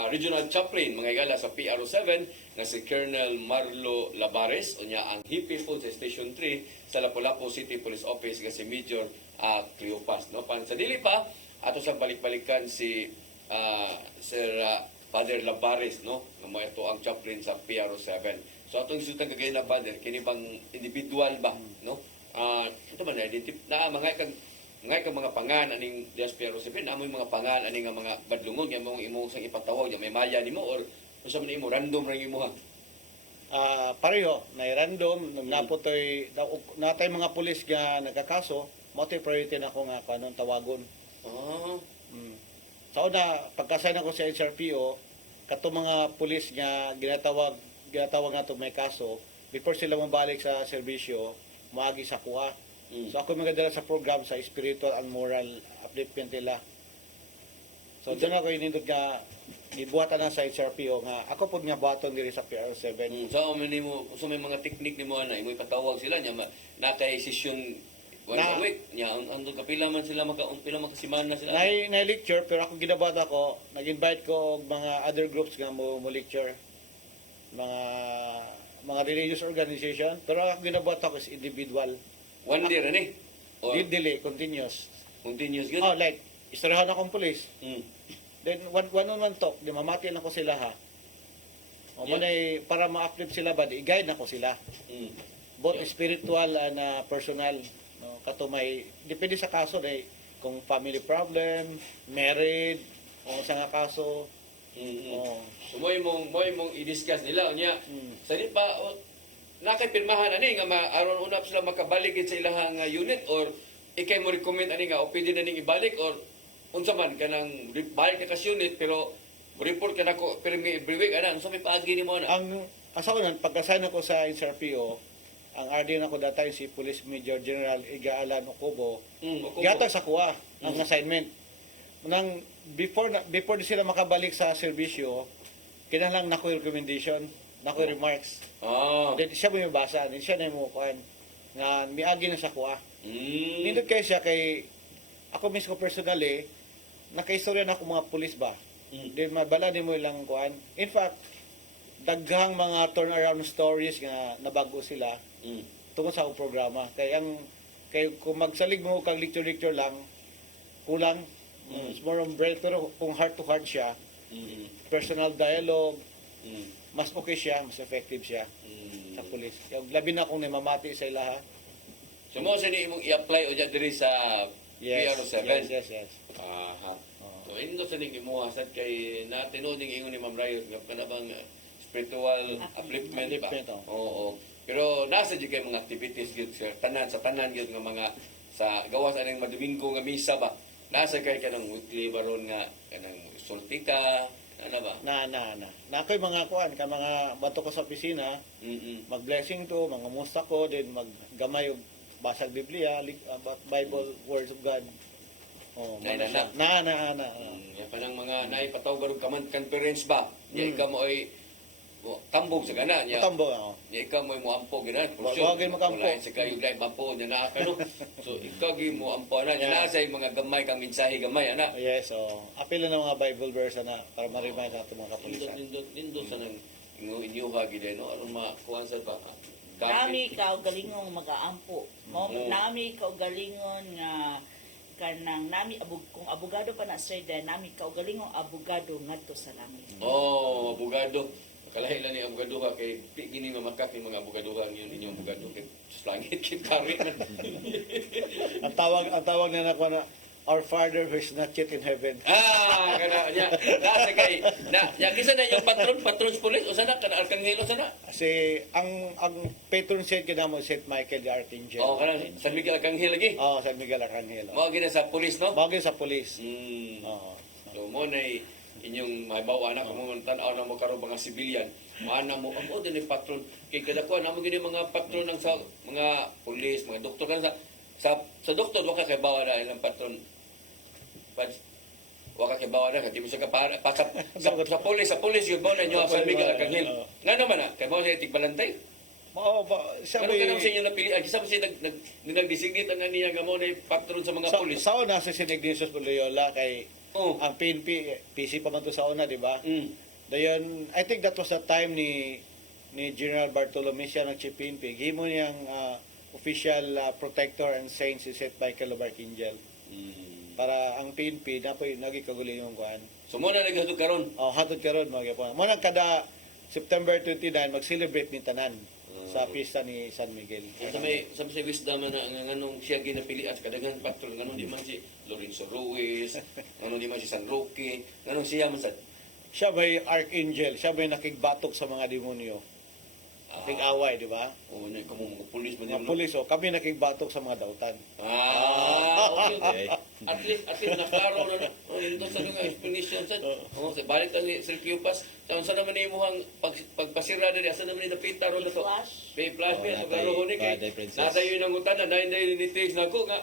Regional Chaplain mga gala sa PRO7 nga si Colonel Marlo Labares unya ang hipi po sa Station 3 sa Lapu-Lapu City Police Office nga si Major Cleopas no pan sa dili pa ato sa balik-balikan si Sir Father Labares no nga mo ito ang chaplain sa PRO7. So atong isutang kagay na father kini bang individual ba no? Ito man na mga mga pangan aning Diaspero 7 amoy mga pangan aning nga mga badlungon nga imo sang ipatawag may maya nimo or unsa man imo random ra imo ha. Pareho na random napotoy natay mga pulis nga nagkakaso mo tay priority na ako nga kanon tawagon. Sa una pagka-assign ako sa HRPO kato mga pulis nga ginatawag nga may kaso before sila mabalik sa serbisyo maagi sa kuha. So ako magadala sa program sa spiritual and moral upliftment nila. So diyan ako inindot nga gibuhatan na sa HRPO nga ako pud nga buhaton diri sa PRO7. So may mga technique nimo ana imo ipatawag sila nya na kay session once a week nya andun kapila man sila pila man kasimana sila. Na lecture pero ako ginabuhat ako nag-invite ko og mga other groups nga mo lecture mga religious organization pero ako ginabuhat ako is individual. One day rin Or dili continuous good? Like istoryahan akong police. Then one-on-one talk di mamati na ko sila ha. Manay para ma-uplift sila ba i-guide na ko sila. Both spiritual and personal no katumay depende sa kaso day kung family problem, married o sa nga kaso. So mo imong i-discuss nila unya. Sa di pa nakay pirmahan ani nga aron unap sila makabalik sa ilahang unit or ikay mo recommend ani nga o pwede na ning ibalik or unsa man kanang balik ka unit pero report ka nako pero every week ana unsa may paagi nimo ana? Ang asawa nan pagka-assign ako sa HRPO ang RD nako datay si Police Major General Iga Alan Ocobo. Gatag sa kuha ang assignment. Nang before di sila makabalik sa serbisyo kinahanglan nako recommendation nako remarks. Then siya mo basa, then siya na mo kuan nga miagi na sa kuha. Nindot kay siya kay ako mismo personally nakaistorya na ako mga pulis ba. Then mabala din mo ilang kuan. In fact, daghang mga turnaround stories nga nabago sila tungkol sa akong programa. Kay kung magsalig mo kag lecture lang kulang. It's more on breath pero kung heart to heart siya, personal dialogue, mas okay siya, mas effective siya sa pulis. Yung labi na kung namamati sa ilaha. So mo sa ni imong i-apply o diri sa PRO7? Yes. So indo sa ning imo hasad kay natinud ning ingon ni Ma'am Rayos nga kanabang spiritual upliftment ba? Oo. Pero nasa jud kay mga activities gyud sa tanan gyud nga mga sa gawas aning Domingo nga misa ba? Nasa kay kanang weekly baron nga kanang sulti ka ano ba? Na koy mga kuan ka mga bato ko sa opisina. Mag-blessing to, mga musta ko, then maggamay og basag Biblia, Bible, words of God. Ya panang mga naipatawag og conference ba? Ya ikaw mo ay tambog sa gana niya. Tambog ako. Ya ikaw mo ampo gina. Wag mo kampo. Sa kayo dai mampo niya na kano. So ikaw gi mo ampo na niya sa mga gamay kang mensahe gamay ana. Yes, so apil na mga Bible verse na para ma-remind nato mga kapulisan. Nindot sa nang inyuha gid no aron makuha sa ba. Nami ka galingong mag-aampo. Nami ka galingon nga kanang nami kung abogado pa na sir nami ka galingong abogado ngadto sa langit. Abogado. Kalahi lang ni abogaduha kay di gini mamakak ni mga abogaduha yun inyong abogado kay slangit kay kari. Ang tawag na nakuha na, Our Father who is not yet in heaven. Kana nya. Nasa kay ya kisa na yung patron police o sana kana arkanghelo sana. Kasi ang patron saint kinamo Saint Michael the Archangel. Oh, kana San Miguel Arcangel lagi. Oh, San Miguel Arcangel. Mao gina sa police no. Mao sa police. Oo. So mo na inyong mahibaw anak mo tan-aw na mo karon mga civilian. Maana mo ang din ni patron kay kada kuan amo gini mga patron ng sa mga police, mga doktor kan sa doktor wa ka kay bawa na ilang patron. Waka kay bawa na kay mo siya kapara sa police yun mo na nyo sa Miguel Arcangel. Nga naman kay mo siya tigbalantay. Mao ba siya Ano kanang sa inyo napilian? Kisa mo siya nag-designate ang niya nga mo na patron sa mga police. Sa una sa San Ignatius Loyola kay ang PNP PC pa man to sa una, di ba? Dayon I think that was the time ni General Bartolome siya ng Chief PNP. Gimo niyang official protector and saint si Saint Michael of Archangel. Para ang PNP napoy nagikaguli yung kuan. So mo na naghatod karon. Oh, hatod karon mga po. Mo nang kada September 29 mag-celebrate ni tanan sa pista ni San Miguel. Sa may wisdom na nganong siya ginapilian sa kadaghan patron nganong di man si Lorenzo Ruiz, nganong di man si San Roque, nganong siya man sa siya may archangel, siya may nakigbatok sa mga demonyo. Away, di ba? Oo, na kamo mga pulis man Mga pulis, kami nakigbatok sa mga dautan. Okay. At least naklaro na. Ito sa mga explanation sa. Sa balik ta ni Sir Cleopas, sa naman ni muhang pagpasira diri, asa naman ni dapita ro na to. May flash me sa garo ni kay. Nasa yun ang utana, dahil ni Tiggs nako nga.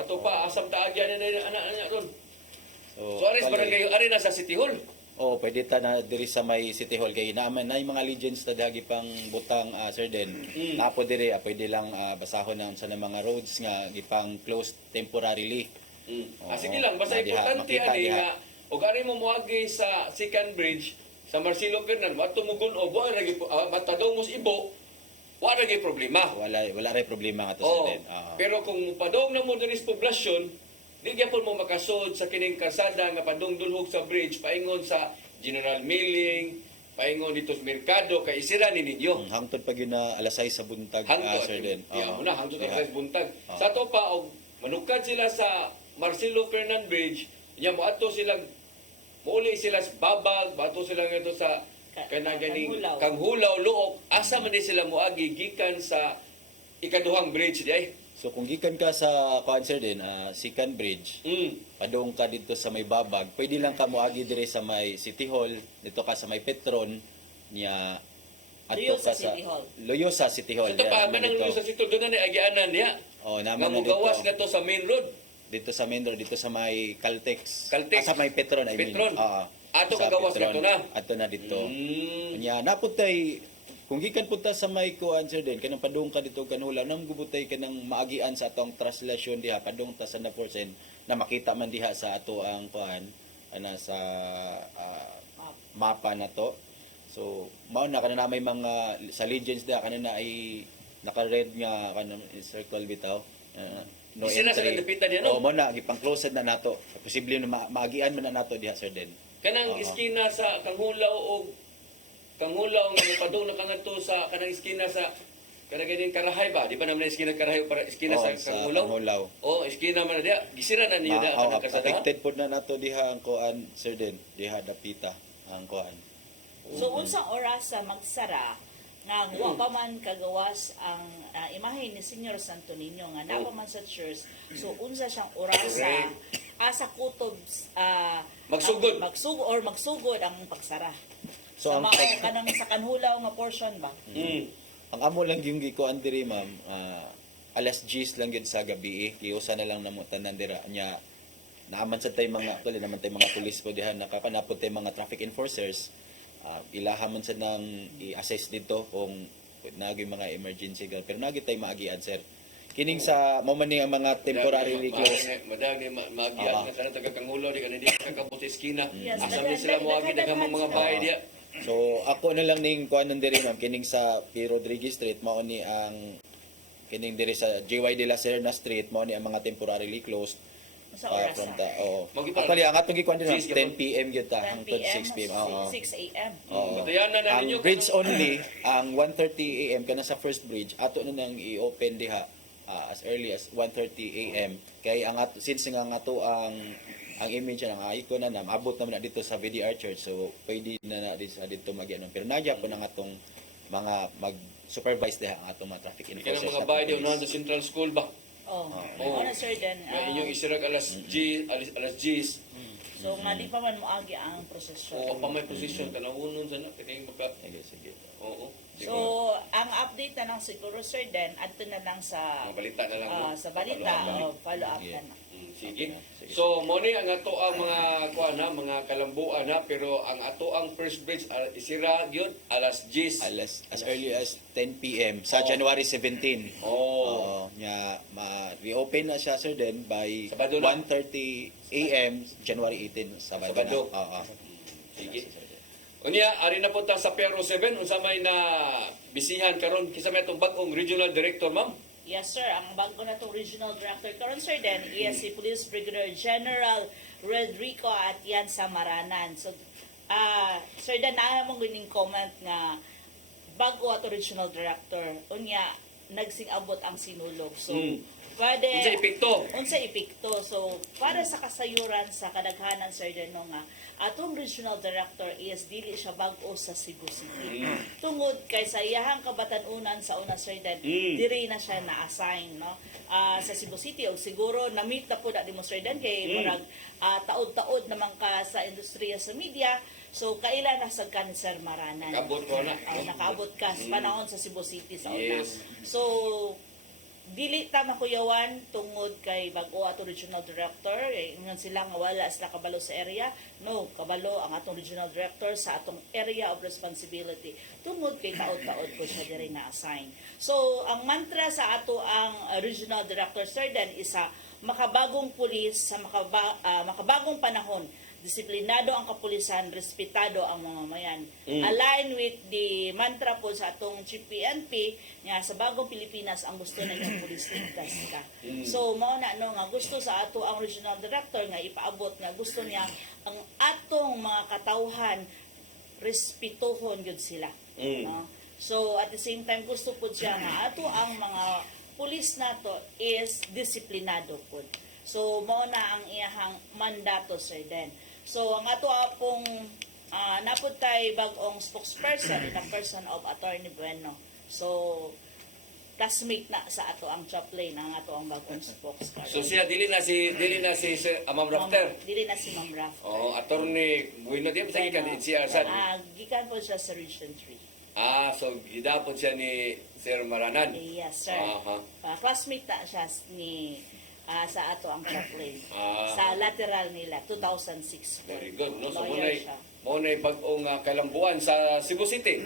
Ato pa asam taagyan na anak ron. So aris barangay ari na sa City Hall. Pwede ta na diri sa may City Hall kay naaman na yung mga legends na dagi pang butang Sir Den. Napo diri pwede lang basahon ang sa mga roads nga gipang closed temporarily. Sige lang, basta importante ani nga ug ari mo moagi sa second bridge sa Marcelo Fernan, matumugon o wa lagi matadong mos ibo, wa lagi problema. Wala ray problema ato Sir Den. Pero kung padong na mo diri sa poblasyon, di gyapon mo makasod sa kining kalsada nga padungdulhog sa bridge paingon sa General Milling, paingon dito sa merkado kay isira ni ninyo. Hangtod pag yun na alas 6 sa buntag Sir Den. Muna hangtod sa buntag. Sa to pa og manukad sila sa Marcelo Fernan Bridge, nya moadto sila muuli sila sa Babag, moadto sila ngadto sa kanaganing Kanghulaw Luok, asa man di sila moagi gikan sa ikaduhang bridge di ay. So kung gikan ka sa Sir Den, second bridge, padung ka dito sa may Babag, pwede lang ka moagi dire sa may City Hall, dito ka sa may Petron, niya Luyo sa City Hall. Luyo sa City Hall. So ito pa, manang luyo sa City Hall, doon na agianan niya. Naman na gawas na to sa main road. Dito sa main road, dito sa may Caltex. Sa may Petron, I mean. Ato kagawas na to na. Ato na dito. Niya, naputay, kung gikan punta sa may Sir Den, kanang padung ka dito kanula, nang gubutay ka ng maagian sa atong translation diha, padung ta sa 100% na makita man diha sa ato ang sa mapa na to. So, mao na kana may mga sa legends diha kanina ay naka-red nga kanang circle bitaw. No Sila sa dapitan niya, no? mo na gipang-closed na nato. Posible na maagian man na nato diha Sir Den. Kanang iskina sa Kanghulaw o Kanghulaw nga padung na kangadto sa kanang iskina sa kanang Karahay ba? Di ba naman iskina Karahay para iskina sa Kanghulaw? Iskina man diha. Gisira na niyo diha kanang kasada. Affected pod na nato diha ang Sir Den, diha dapita ang So unsang oras sa magsara nga wa pa man kagawas ang imahe ni Senyor Santo Niño nga napa man sa church. So unsa siyang orasa asa kutob magsugod ang pagsara. So ang kanang sa Kanhulaw nga portion ba? Ang amo lang yung gikuan diri ma'am, alas 10 lang yun sa gabi. Kiusa na lang namo tanan dira nya. Naaman sa tay mga actually naman tay mga pulis po diha nakakanapod tay mga traffic enforcers. Ilaha man sa nang i-assess dito kung nagay mga emergency pero nagay tay maagian sir. Kining sa mo man ni ang mga temporarily closed. Madagi maagian nga taga Kanghulaw di kanindi kakabot sa eskina. Asa man sila moagi daghang mga bahay diha. So ako na lang ning kuanon diri ma'am kining sa P. Rodriguez Street mao ni ang kining diri sa JY de la Serna Street mao ni ang mga temporarily closed. Sa oras from na? ta, oo. Mag-iba- Actually, ang atong gikuan din 6 10 PM gyud ta 10 hangtod p.m. 6 PM. Oo. 6 a.m. Oo. Batayanan na Ang ninyo bridge kung- only, ang 1:30 AM kana sa first bridge, ato na nang i-open diha as early as 1:30 AM. Kay ang ato, since nga ato ang image ng icon na abot naman na dito sa VDR Church, so pwede na dito mag-ano. Pero nagya po ng atong mga mag-supervise diha ang atong mga traffic Kaya ng enforcers. mga na bahay police. doon sa Central School ba? Oh, Oo. ano sir then? Nga inyong isirag alas G's. So nga di pa man moagi ang prosesyon. O pa may posisyon ka na unon sa na. Kaya maka... Sige, sige. Oo. So, ang update na lang siguro sir then adto na lang sa Mga balita na lang. no? sa balita follow up Yeah. na. Sige. So, mo ni ang ato ang mga kuan ha, mga kalambuan ha, pero ang ato ang first bridge isira gyud alas 10. As early as 10 PM sa January 17. Oh. Nya reopen na siya sir then by Sabado na. 1:30 AM January 18 Sabado. Sabado. Na. Oo. Sige. Unya, ari na po ta sa Pero 7 unsa may na bisihan karon kinsa may atong bag-ong regional director ma'am? Yes sir, ang bago na itong regional director karon sir then is si Police Brigadier General Rodrigo Atian Samaranan. So sir dan naa mong gining comment nga bago ato regional director unya nagsing abot ang sinulog. So pwede Unsa epekto? unsa epekto. So para sa kasayuran sa kadaghanan sir dan nga atong regional director is dili siya bag-o sa Cebu City. Tungod kay sa iyahang kabatan-unan sa una sir dan diri na siya na-assign no sa Cebu City o siguro na-meet na po na mo sir dan kay murag taod-taod naman ka sa industriya sa media. So kaila na sa kan Sir Maranan. Kabot ko na. Nakaabot ka sa panahon sa Cebu City sa una. Yes. So dili ta makuyawan tungod kay bag-o ato regional director ingon sila nga wala sila kabalo sa area. No, kabalo ang atong regional director sa atong area of responsibility tungod kay taod-taod ko siya diri na-assign. So ang mantra sa ato ang regional director sir dan isa makabagong pulis sa makabagong panahon. Disiplinado ang kapulisan, respetado ang mamamayan. Align with the mantra po sa atong Chief PNP nga sa bagong Pilipinas ang gusto na yung pulis ligtas ka. So mao na nga gusto sa ato ang regional director nga ipaabot nga gusto niya ang atong mga katawhan respetuhon gyud sila. No? So at the same time gusto po siya nga ato ang mga pulis nato is disiplinado po. So mao na ang iyahang mandato sir then. So ang ato pong napod tay bag-ong spokesperson in the person of Attorney Bueno. So classmate na sa ato ang chaplain ang ato ang bag-ong spokesperson. So siya dili na si Sir Ma'am Rafter. Dili na si Ma'am Raf. Oh, attorney Bueno di ba sa gikan NCR sad? Gikan po siya sa Region 3. So gidapon siya ni Sir Maranan. Yes, sir. Aha. Classmate na siya ni sa ato ang chaplain. Ah. Sa lateral nila, 2006. Very good, no? So Lawyer siya. mo na bag-ong kalambuan sa Cebu City.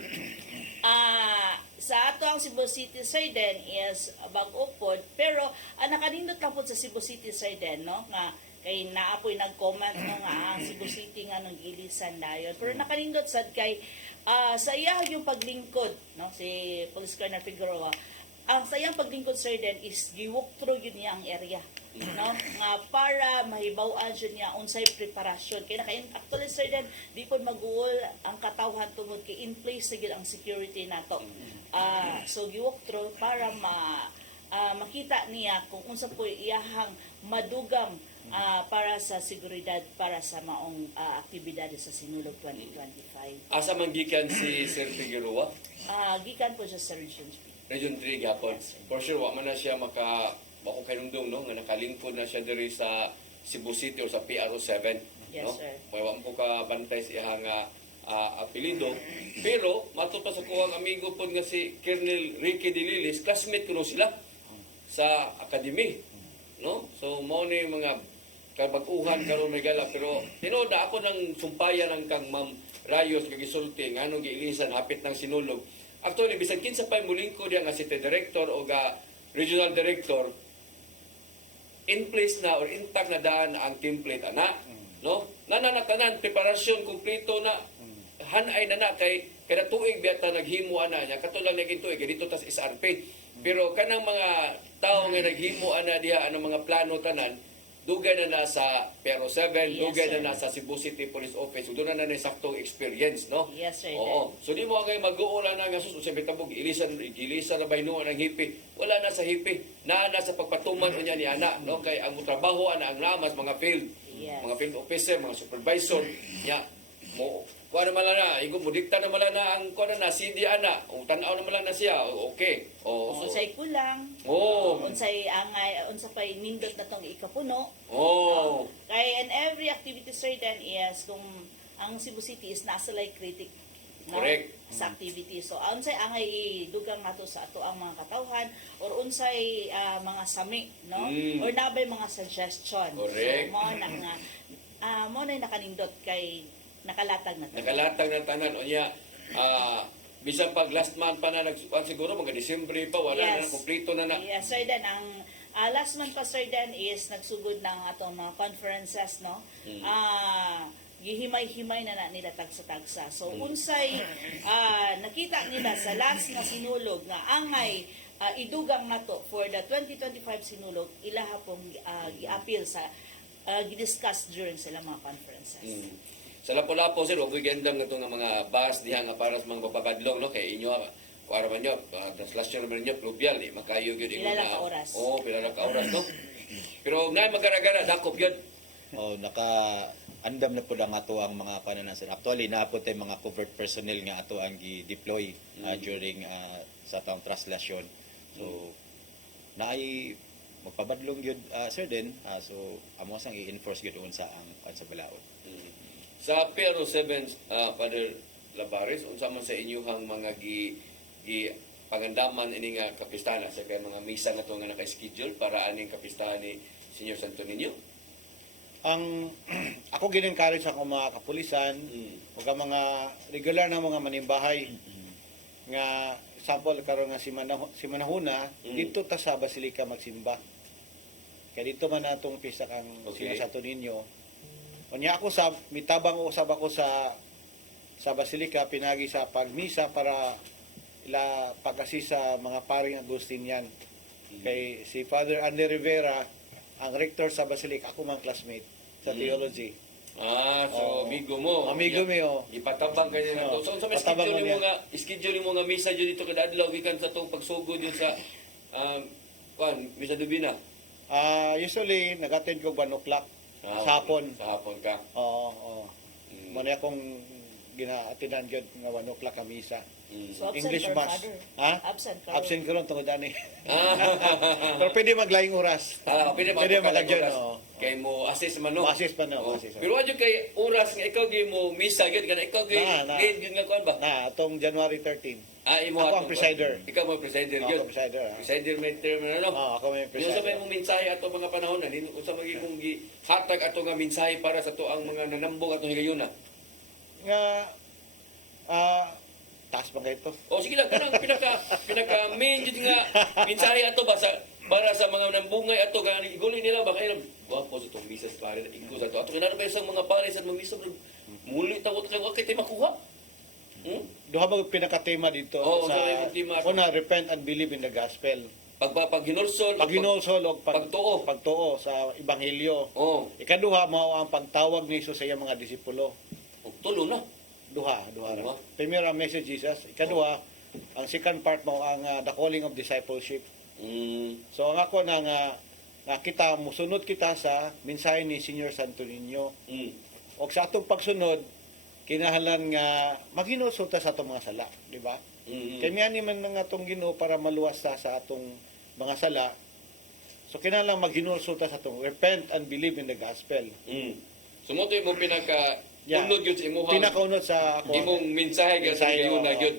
Sa ato ang Cebu City sir then is bag-o pod pero nakanindot lang po sa Cebu City sir then no nga kay naapoy nag-comment no nga ang Cebu City nga nang gilisan dayon pero nakanindot sad kay sa iya yung paglingkod no si Police Colonel Figueroa ang sayang paglingkod sir then is giwalk through yun niya ang area no nga para mahibaw-an jud niya unsay preparasyon kay actually sir then di pod mag-uol ang katawhan tungod kay in place na gyud ang security nato so giwalk through para makita niya kung unsa po iyahang madugam para sa seguridad para sa maong aktibidad sa Sinulog 2025. Asa man gikan si Sir Figueroa? Gikan po siya sa Region 3. Region 3 gapon. For sure wa man na siya bako kanundong no nga nakalingkod na siya diri sa Cebu City o sa PRO 7 Yes, no. sir. Wa mo ka bantay sa iyang apelido pero matud pa sa kuwang amigo pod nga si Colonel Ricky Dililis classmate kuno sila sa academy no. So mao ni mga kabag-uhan karon may gala pero tinoda ako nang sumpayan ang kang Ma'am Rayos gisulti nganong giilisan hapit ng Sinulog. Actually, bisan kinsa pa muling ko diya nga city director o regional director, in place na or intact na daan ang template ana, no? Nananatanan preparasyon kumpleto na hanay na kay kada tuig biyata naghimo ana nya katulad naging tuig dito tas SRP. Pero kanang mga tao nga naghimo ana diha ano mga plano tanan dugay na sa Pero 7, Yes, dugay sir. na sa Cebu City Police Office. So, doon na saktong experience, no? Yes, sir. Oo. So, di mo ngay mag-uulan na nga susunod sa bitabog, ilisan na ba hinuon ng hipi? Wala na sa hipi. Na sa pagpatuman niya ni ana, no? Kay ang trabaho ana ang namas mga field, Yes. mga field officer, mga supervisor, nya mo kuha naman lang na, igo mo dikta naman lang na ang kuha na CD ana, o tanaw naman lang na siya, okay. O, so, Unsay kulang. Oo. Unsay angay, unsa pay nindot na tong ikapuno. oh, Kay in every activity sir then is kung ang Cebu City is nasa like critic no? Correct. Sa activity. So unsay angay idugang nato sa ato ang mga katawhan or unsay mga sami no or nabay mga suggestion. Correct. So mo na nga mo na nakanindot kay nakalatag na to. nakalatag ng tanan o niya, bisan pag last month pa na siguro mga Disyembre pa, wala na, kompleto na na. Yes, sir, then ang last month pa sir then is nagsugod ng atong mga conferences no. Gihimay-himay na nila tagsa-tagsa. So unsay nakita nila sa last na sinulog nga angay idugang nato for the 2025 sinulog ilaha pong gi-appeal sa gidiscuss during sila mga conferences. Sa Lapu-Lapu, sir, huwag gandang nga itong mga bus diha nga para sa mga mapabadlong, no? Kaya inyo, kuwara man nyo, translation naman nyo, pluvial, makayo yun. Pila lang ka oras. Oo, pila lang ka oras, no? Pero ngayon magara-gara, dakop yun. Andam na po lang ato ang mga pananasan. Actually, naapot ay mga covert personnel nga ato ang gi-deploy during sa taong translation. So, naay magpabadlong yun, sir din. So, amo sang i-enforce yun sa balaod. Sa Pero 7, Father Labares, unsa man sa inyuhang mga pagandaman ini nga kapistahan sa kay mga misa nga to nga naka-schedule para aning kapistahan ni Senior Santo Niño? Ang ako gin-encourage sa mga kapulisan ug ang mga regular na mga manimbahay nga sample karon nga si Manahuna dito ta sa Basilica magsimba. Kaya dito man natong pisa kang Senior Santo Niño. Unya ako mitabang usab ako sa Basilica pinagi sa pagmisa para ila pagasi sa mga paring Agustinian. Kay si Father Andy Rivera ang rector sa Basilica, ako mang classmate sa theology. So amigo mo. Amigo mo. Ipatabang kanya na to. So sa schedule mo nga misa dyan dito kada adlaw gikan sa tong pagsugod yun sa misa Dubina. Usually nag-attend ko 1 o'clock sa hapon. Sa hapon ka. Oo. Muna akong gina-attendan gyud nga 1 o'clock ka misa. So absent English ka, mass. Father? Ha? Absent ka. Absent ko ron tungod ani. Pero pwede maglaing oras. Pwede magladyon. Kay mo assist man no. Assist pa no. Pero adyo kay oras nga ikaw gi mo misa gyud kana ikaw gi lead gyud nga kuan ba? Atong January 13. Imo ako ang presider. Ikaw mo presider gyud. Ako presider. Presider mentor man ano? Ako may Yung presider. sabay mong mensahe ato mga panahon na unsa magiging hatag ato nga mensahe para sa tuang mga nanambong ato higayuna. Nga taas pa kayo ito. O sige lang kanang pinaka main jud nga mensahe ato ba sa para sa mga nambungay ato nga igulin nila ba kayo wapo sa tong business pare igo sa ato kinano ba isang mga pare sa mga misa muli tawot kay wa kay makuha. Duha ba pinaka-tema dito una, repent and believe in the gospel. Paghinulsol o pagtuo sa ebanghelyo. Ikaduha mao ang pagtawag ni Jesus sa iyang mga disipulo. Tulo na. Duha ra. Primera message Jesus. Ikaduha, ang second part mo ang the calling of discipleship. So ang ako na nga kita musunod kita sa mensahe ni Senior Santo Niño. O sa atong pagsunod kinahanglan nga maghinulsol ta sa atong mga sala, di ba? Kaya ni man nga atong Ginoo para maluwas ta sa atong mga sala. So kinahanglan maghinulsol ta sa atong repent and believe in the gospel. Sumoto mo unod yun sa imuhang pinakaunod sa ako imong mensahe sa gayon na gyud.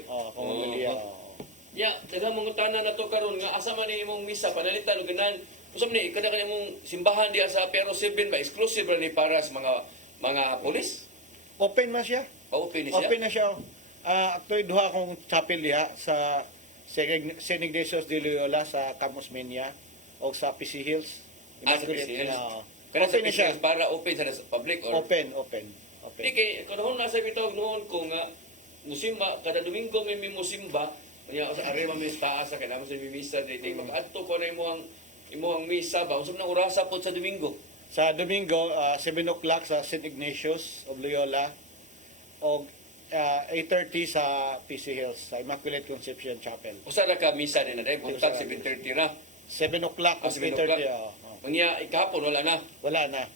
Daghang mga tanan na to karon nga asa man ni imong misa panalitan og ganan usab ni kada imong simbahan diha sa Pero 7 ba exclusive ra ni para sa mga pulis? Open na siya. Open na siya. Open na siya. Actually duha akong chapel diha sa St. Ignatius de Loyola sa Camus Menia o sa PC Hills. Sa PC Hills. Pero sa PC Hills para open sa public or open. Di kay kanahon nasa bitawag noon ko nga musimba kada Domingo may musimba nya sa arema may taas sa kanamo sa misa dito mag-adto ko na imong misa ba usab nang orasa pod sa Domingo. Sa Domingo, 7 o'clock sa St. Ignatius of Loyola o 8:30 sa PC Hills, sa Immaculate Conception Chapel. Usa ra ka misa din na dahil buntag 7:30 na. 7 o'clock o 7 8:30. o'clock. Manya ikahapon wala na. Wala na.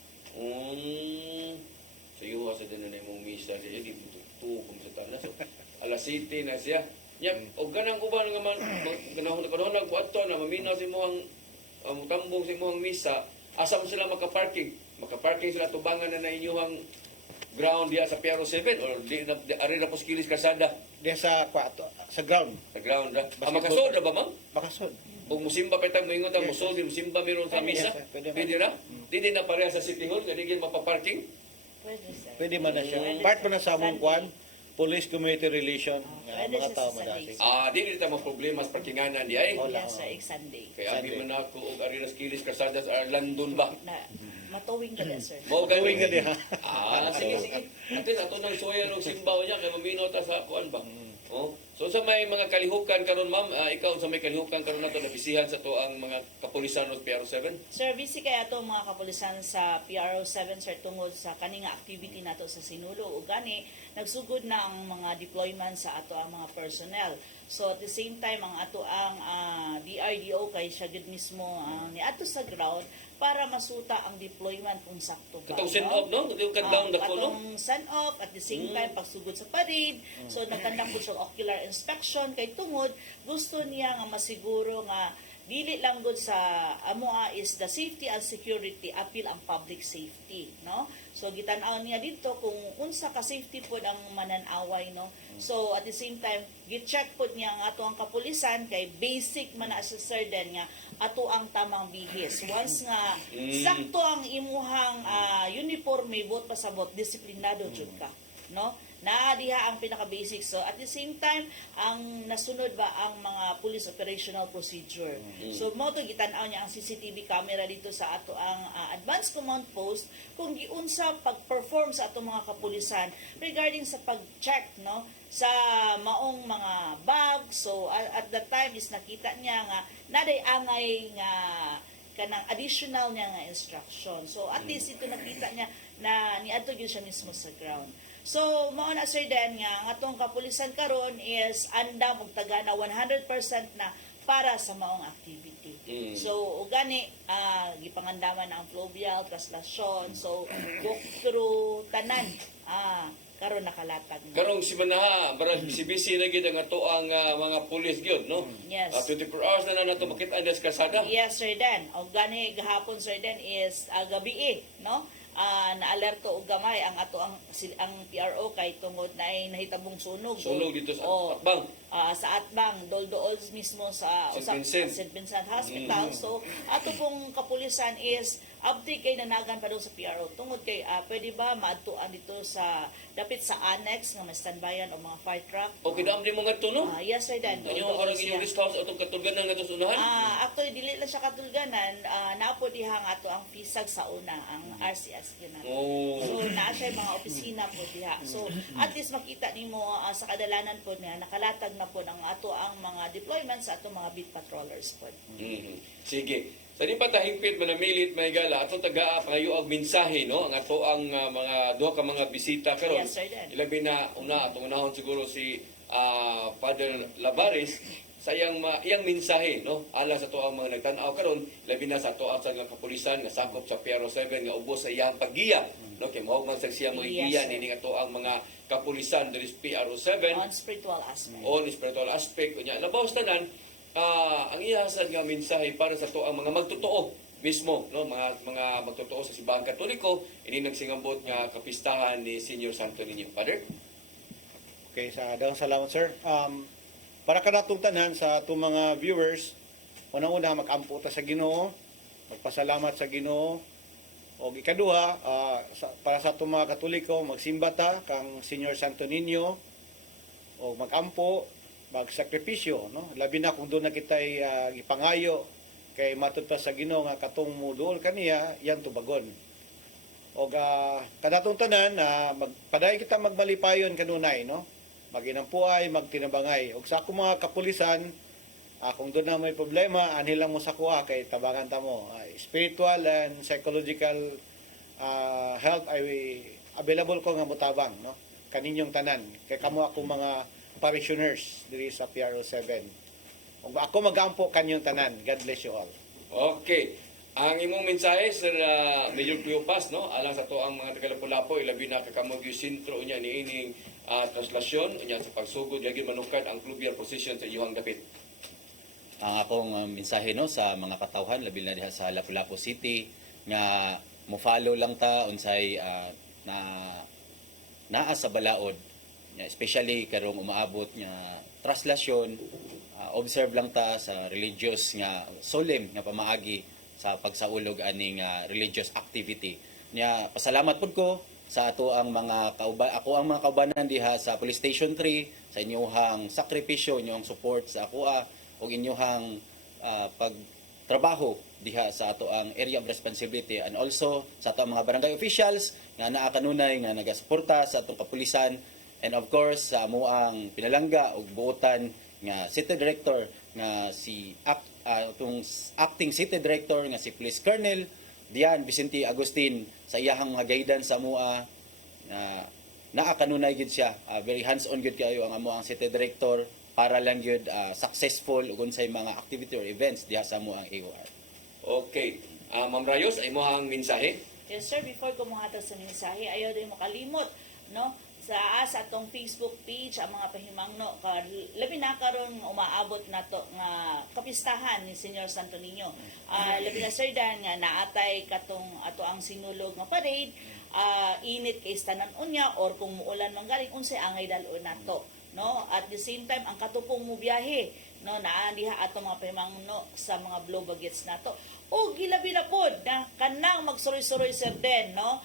So iyo sa din na imong misa siya di tuo kung sa tanas. So, alas 7 na siya. Nya og ganang uban nga man ganahon nagbuato na maminaw si mo ang tambong si mo ang misa, asa mo sila makaparking? Makaparking sila tubangan na inyong ground diya sa Piaro 7 or ari na Puskilis Kasada Diya sa ground. sa ground ra. Makasod na ba ma'am? Makasod. Kung musimba pa tayong moingon tang musod, musimba meron sa misa. Yes, sir. Pwede man. Pwede na? Di na pareha sa City Hall, nga di mapaparking. Pwede, sir. Pwede man na siya. Pwede, Part sir. pa na sa among Sunday. kwan, police community relation, nga Pwede mga siya tao sa madasi. Sunday. Di rin tayo problema sa parkinganan di ay. Wala. Yes, sir. Sunday. Kaya abi Sunday. man ako og ari na Kilis Kasadas or Landon ba? Na, matawing ka na, sir. Mao Tuwing ka gani. diha. Sige sige. Atin ato nang soya og simbaw niya kay mamino ta sa kuan ba. Oh. So sa may mga kalihukan karon ma'am, ikaw sa may kalihukan karon nato nabisihan sa to ang mga kapulisan ng PRO 7. Sir, busy kaya ito mga kapulisan sa PRO 7, sir, tungod sa kaninga activity nato sa Sinulo. O gani, nagsugod na ang mga deployment sa ato ang mga personnel. So at the same time, ang ato ang DRDO kay siya gid mismo ni ato sa ground para masuta ang deployment kung sakto ba. Katong send off no, yung cut down dako no. Katong send off at the same time pagsugod sa parade. So nagkandang po siya ocular inspection kay tungod gusto niya nga masiguro nga dili lang gud sa amoa is the safety and security appeal ang public safety, no? So gitan-aw niya dito kung unsa ka safety pod ang mananaway, no? So at the same time gi-check pod niya ang ato ang kapulisan kay basic man na sa sir den nga ato ang tamang bihis. Once nga sakto ang imuhang uniforme bot pasabot disiplinado jud ka, no? Na diha ang pinaka-basic. So, at the same time, ang nasunod ba ang mga police operational procedure. So, mo to gitan-aw niya ang CCTV camera dito sa ato ang advanced command post kung giunsa pag-perform sa ato mga kapulisan regarding sa pag-check, no, sa maong mga bag. So, at that time is nakita niya nga naday angay nga kanang additional niya nga instruction. So, at least ito nakita niya na niadto gyud siya mismo sa ground. So, mao na sir den nga atong kapulisan karon is andam og tagana 100% na para sa maong activity. So, ugani gipangandaman ang fluvial traslasyon. So, walk through tanan karon nakalatag na. Karong si Manaha, barang busy na gid ang ato ang mga pulis gyud no. Yes. 24 hours na nato makita ang kasada. Yes, sir Den. O gani gahapon, sir Den, is gabi no? Na-alerto og gamay ang ato ang PRO kay tungod na ay nahitabong sunog. Sunog dito sa O, Atbang. sa Atbang, Doldools mismo sa St. Vincent. St. Vincent Hospital. So, ato pong kapulisan is update kay nanagan pa doon sa PRO. Tungod kay, pwede ba maadtuan dito sa, dapit sa annex, nga may standbyan o mga fire truck? Okay, daam din mga to no. Yes, sir Dan. Ano yung karang inyong rest house atong katulganan nga to unahan? Actually, dili lang siya katulganan. Naapo diha nga ato ang pisag sa una, ang RCS yun. Oh. So, naa siya yung mga opisina po diha. So, at least makita nimo sa kadalanan po niya, nakalatag na po ang ato ang mga deployments sa ato mga beat patrollers po. Sige. Sa di pa tahigpit manamilit may gala atong taga pangayo og mensahe no ang ato ang mga duha ka mga bisita karon. Yes, sir, Dan. Ilabi na una atong unahon siguro si Father Lavares sa iyang mensahe no ala sa to ang mga nagtan-aw karon labi na sa to sa nga kapulisan nga sakop sa PRO 7 nga ubos sa iyang paggiya no kay mao man sa siya mo Yes, giya sir. nini nga to ang mga kapulisan diri sa PRO 7 On spiritual aspect. on spiritual aspect unya labaw tanan ang iyahasad nga mensahe para sa to ang mga magtotoo mismo no mga magtotoo sa simbahang Katoliko ini nagsingambot nga kapistahan ni Senior Santo Niño. Father. Okay, daghang salamat sir. Para kanatong tanan sa atong mga viewers, unang-una mag-ampo ta sa Ginoo, magpasalamat sa Ginoo. O ikaduha, para sa atong mga Katoliko, magsimba ta kang Senior Santo Niño o mag-ampo, magsakripisyo, no? Labi na kung doon na kita'y gipangayo kay matud pa sa Ginoo nga katong muduol kaniya yang tubagon. O kanatong tanan magpaday kita magmalipayon kanunay, no? Maginampuay, magtinabangay. O sa akong mga kapulisan, Kung doon na may problema, anhil lang mo sa kuha kay tabangan ta mo. Spiritual and psychological health ay available ko nga mutabang, no? Kaninyong tanan. Kay kamo ako mga parishioners diri sa PRO7. Kung ako magampo kanyong tanan. God bless you all. Okay. Ang imong mensahe Sir Major Cleopas, no, alang sa to ang mga taga-Lapu-Lapu, ilabi na kakamog yung sintro niya ni ining translasyon niya sa pagsugod yagi manukad ang clubier position sa iyong dapit. Ang akong mensahe no sa mga katawhan labi na diha sa Lapu-Lapu City nga mo follow lang ta unsay naa sa balaod, especially karong umaabot nga translasyon, observe lang ta sa religious nga solemn nga pamaagi sa pagsaulog aning religious activity. Nya pasalamat pud ko sa ato ang mga ako ang mga kaubanan diha sa Police Station 3 sa inyong sakripisyo, inyong support sa akoa ug inyong pagtrabaho diha sa ato ang area of responsibility, and also sa ato ang mga barangay officials nga naa kanunay nga nagasuporta sa atong kapulisan, and of course sa amo ang pinalangga ug buotan nga City Director nga si itong acting City Director nga si Police Colonel Dian Vicente Agustin sa iyahang mga guidance sa mua naa kanunay gid siya, very hands-on gid kayo ang amo ang City Director para lang gid successful ug unsay mga activity or events diha sa amo ang AOR. Okay. Ma'am Rayos, ay mo ang mensahe? Yes sir, before ko muhatag sa mensahe, ayaw din mo kalimot, no? Sa atong Facebook page ang mga pahimangno labi na karon umaabot nato nga kapistahan ni Senior Santo Niño. Labi na sir dan nga naatay katong ato ang sinulog nga parade, init kay tanan unya or kung muulan man galing unsay angay dalo nato, no? At the same time ang katupong mo biyahe, no, naa diha ato mga pahimangno sa mga blow bagets nato. O gilabi na pod na kanang magsuroy-suroy sir den, no?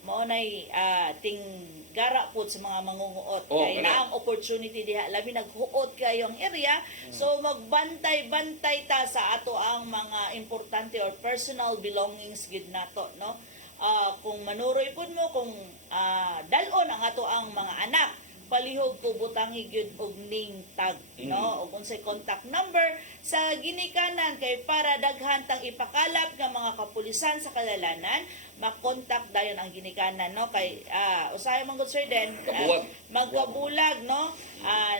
Mao nay tinggara po sa mga mangunguot kay na ang opportunity diha labi naghuot kayo ang area, so magbantay-bantay ta sa ato ang mga importante or personal belongings gid nato, no? Kung manuroy pud mo, kung dalon ang ato ang mga anak, palihog ko butangi gyud og ning tag, no, ug unsay contact number sa ginikanan kay para daghan tang ipakalap nga mga kapulisan sa kalalanan, makontak dayon ang ginikanan, no, kay usahay man gud sir den magkabulag, no,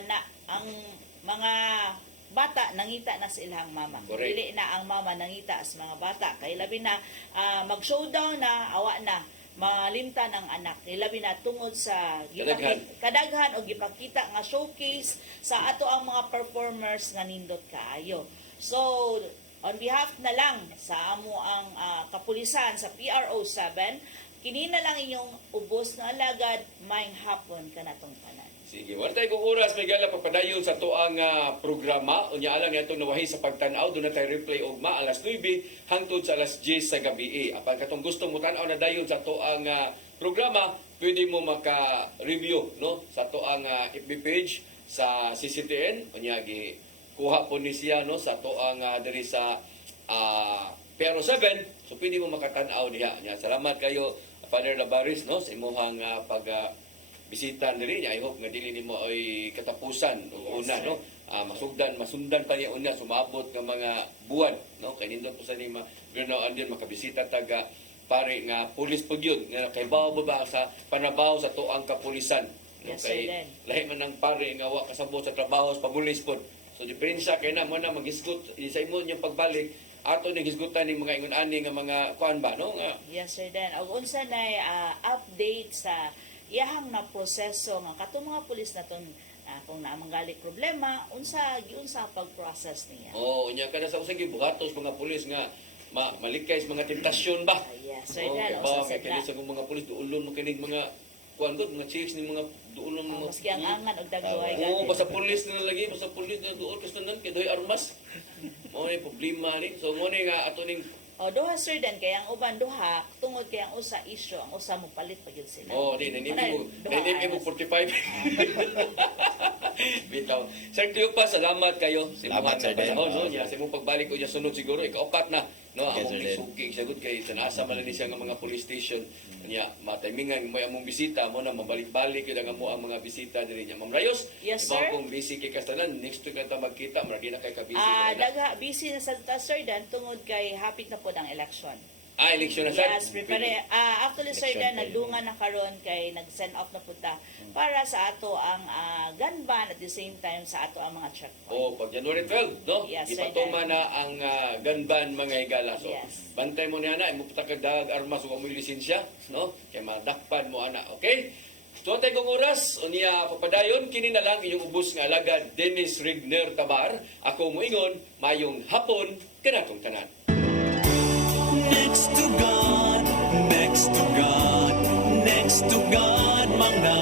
na ang mga bata nangita na sa ilang mama. Dili na ang mama nangita sa mga bata kay labi na mag-showdown na awa na malimta ng anak, labi na tungod sa kadaghan o gipakita nga showcase sa ato ang mga performers nga nindot kaayo. So on behalf na lang sa amo ang kapulisan sa PRO7, kini na lang inyong ubos na alagad, maayong hapon kanatong tanan. Sige, wala tayo kung oras, may gala pagpadayon sa toang programa. Unya alang nga itong nawahi sa pagtanaw, doon na tayo replay ogma, alas 9 hangtod sa alas 10 sa gabi. Apan katong gusto mo tanaw na dayon sa toang programa, pwede mo maka-review, no, sa toang FB page sa CCTN. Unya kuha po ni siya, no, sa toang diri sa PRO7. So pwede mo makatanaw diha. Salamat kayo Father Labaris, no, sa imong bisita diri. I hope nga dili nimo ay katapusan o una, no, masundan pa niya una sumabot nga mga buwan, no, kay nindot po sa nima ganaon din makabisita taga pare nga pulis pud yun nga kay bawo ba sa panabaw sa tuang kapulisan, no, kay lahi man ang pare nga wa kasabot sa trabaho sa pamulis pod. So diferensya kay na mo na maghisgot sa imo niyang pagbalik ato ning hisgutan ning mga ingon ani nga mga kuan ba, no, nga yes sir den og unsa nay update sa iyahang na proseso nga katong mga pulis naton, kung naamanggali problema unsa pag-process niya. Unya kada sa usang gibuhatos mga pulis nga malikay sa mga tentasyon ba. Yes sir den kay kini sa mga pulis duulon mo kining mga kuan gud mga chicks ni mga duulon mo maski ang angan og dagway basta pulis na lagi, basta pulis na duol kas tanan kay doy armas. Mo ni problema ni. So mo ni nga ato ning duha sir den kay ang uban duha tungod kay ang usa issue, ang usa mo palit pa gyud sila. Di nanimi mo 45. ikaw. Sir Cleopas, salamat kayo. Salamat, Sir Den. No? Sa imong pagbalik ko niya sunod siguro, ikaupat na. No, Okay, among Sir Den. isuking sagot kay tanasa man ni siya nga mga police station. Nya matimingan mo among bisita mo na mabalik-balik yun ang mo ang mga bisita diri niya. Ma'am Rayos, Yes, ibaw sir. kung busy kay kastanan, next week na ta magkita, maragi na kay ka busy. Busy na sa Sir Dan tungod kay hapit na po ang election. Election na sir. Yes, prepare. Actually, Sir Dan, nagdungan na karon kay nag-send off na punta para sa ato ang gun ban at the same time sa ato ang mga checkpoint. O, pag January 12, no? Yes, sir, Ipatuma na ang gun ban mga higala. So, Yes. bantay mo niya na, mo patakagdag armas o mo lisensya, no? Kaya madakpan mo ana, okay? So, tayo kong oras, o niya papadayon, kini na lang inyong ubos nga alagad, Dennis Rigner Tabar. Ako mo ingon, mayong hapon, kanatong tanan. Next to God, next to God, next to God, mga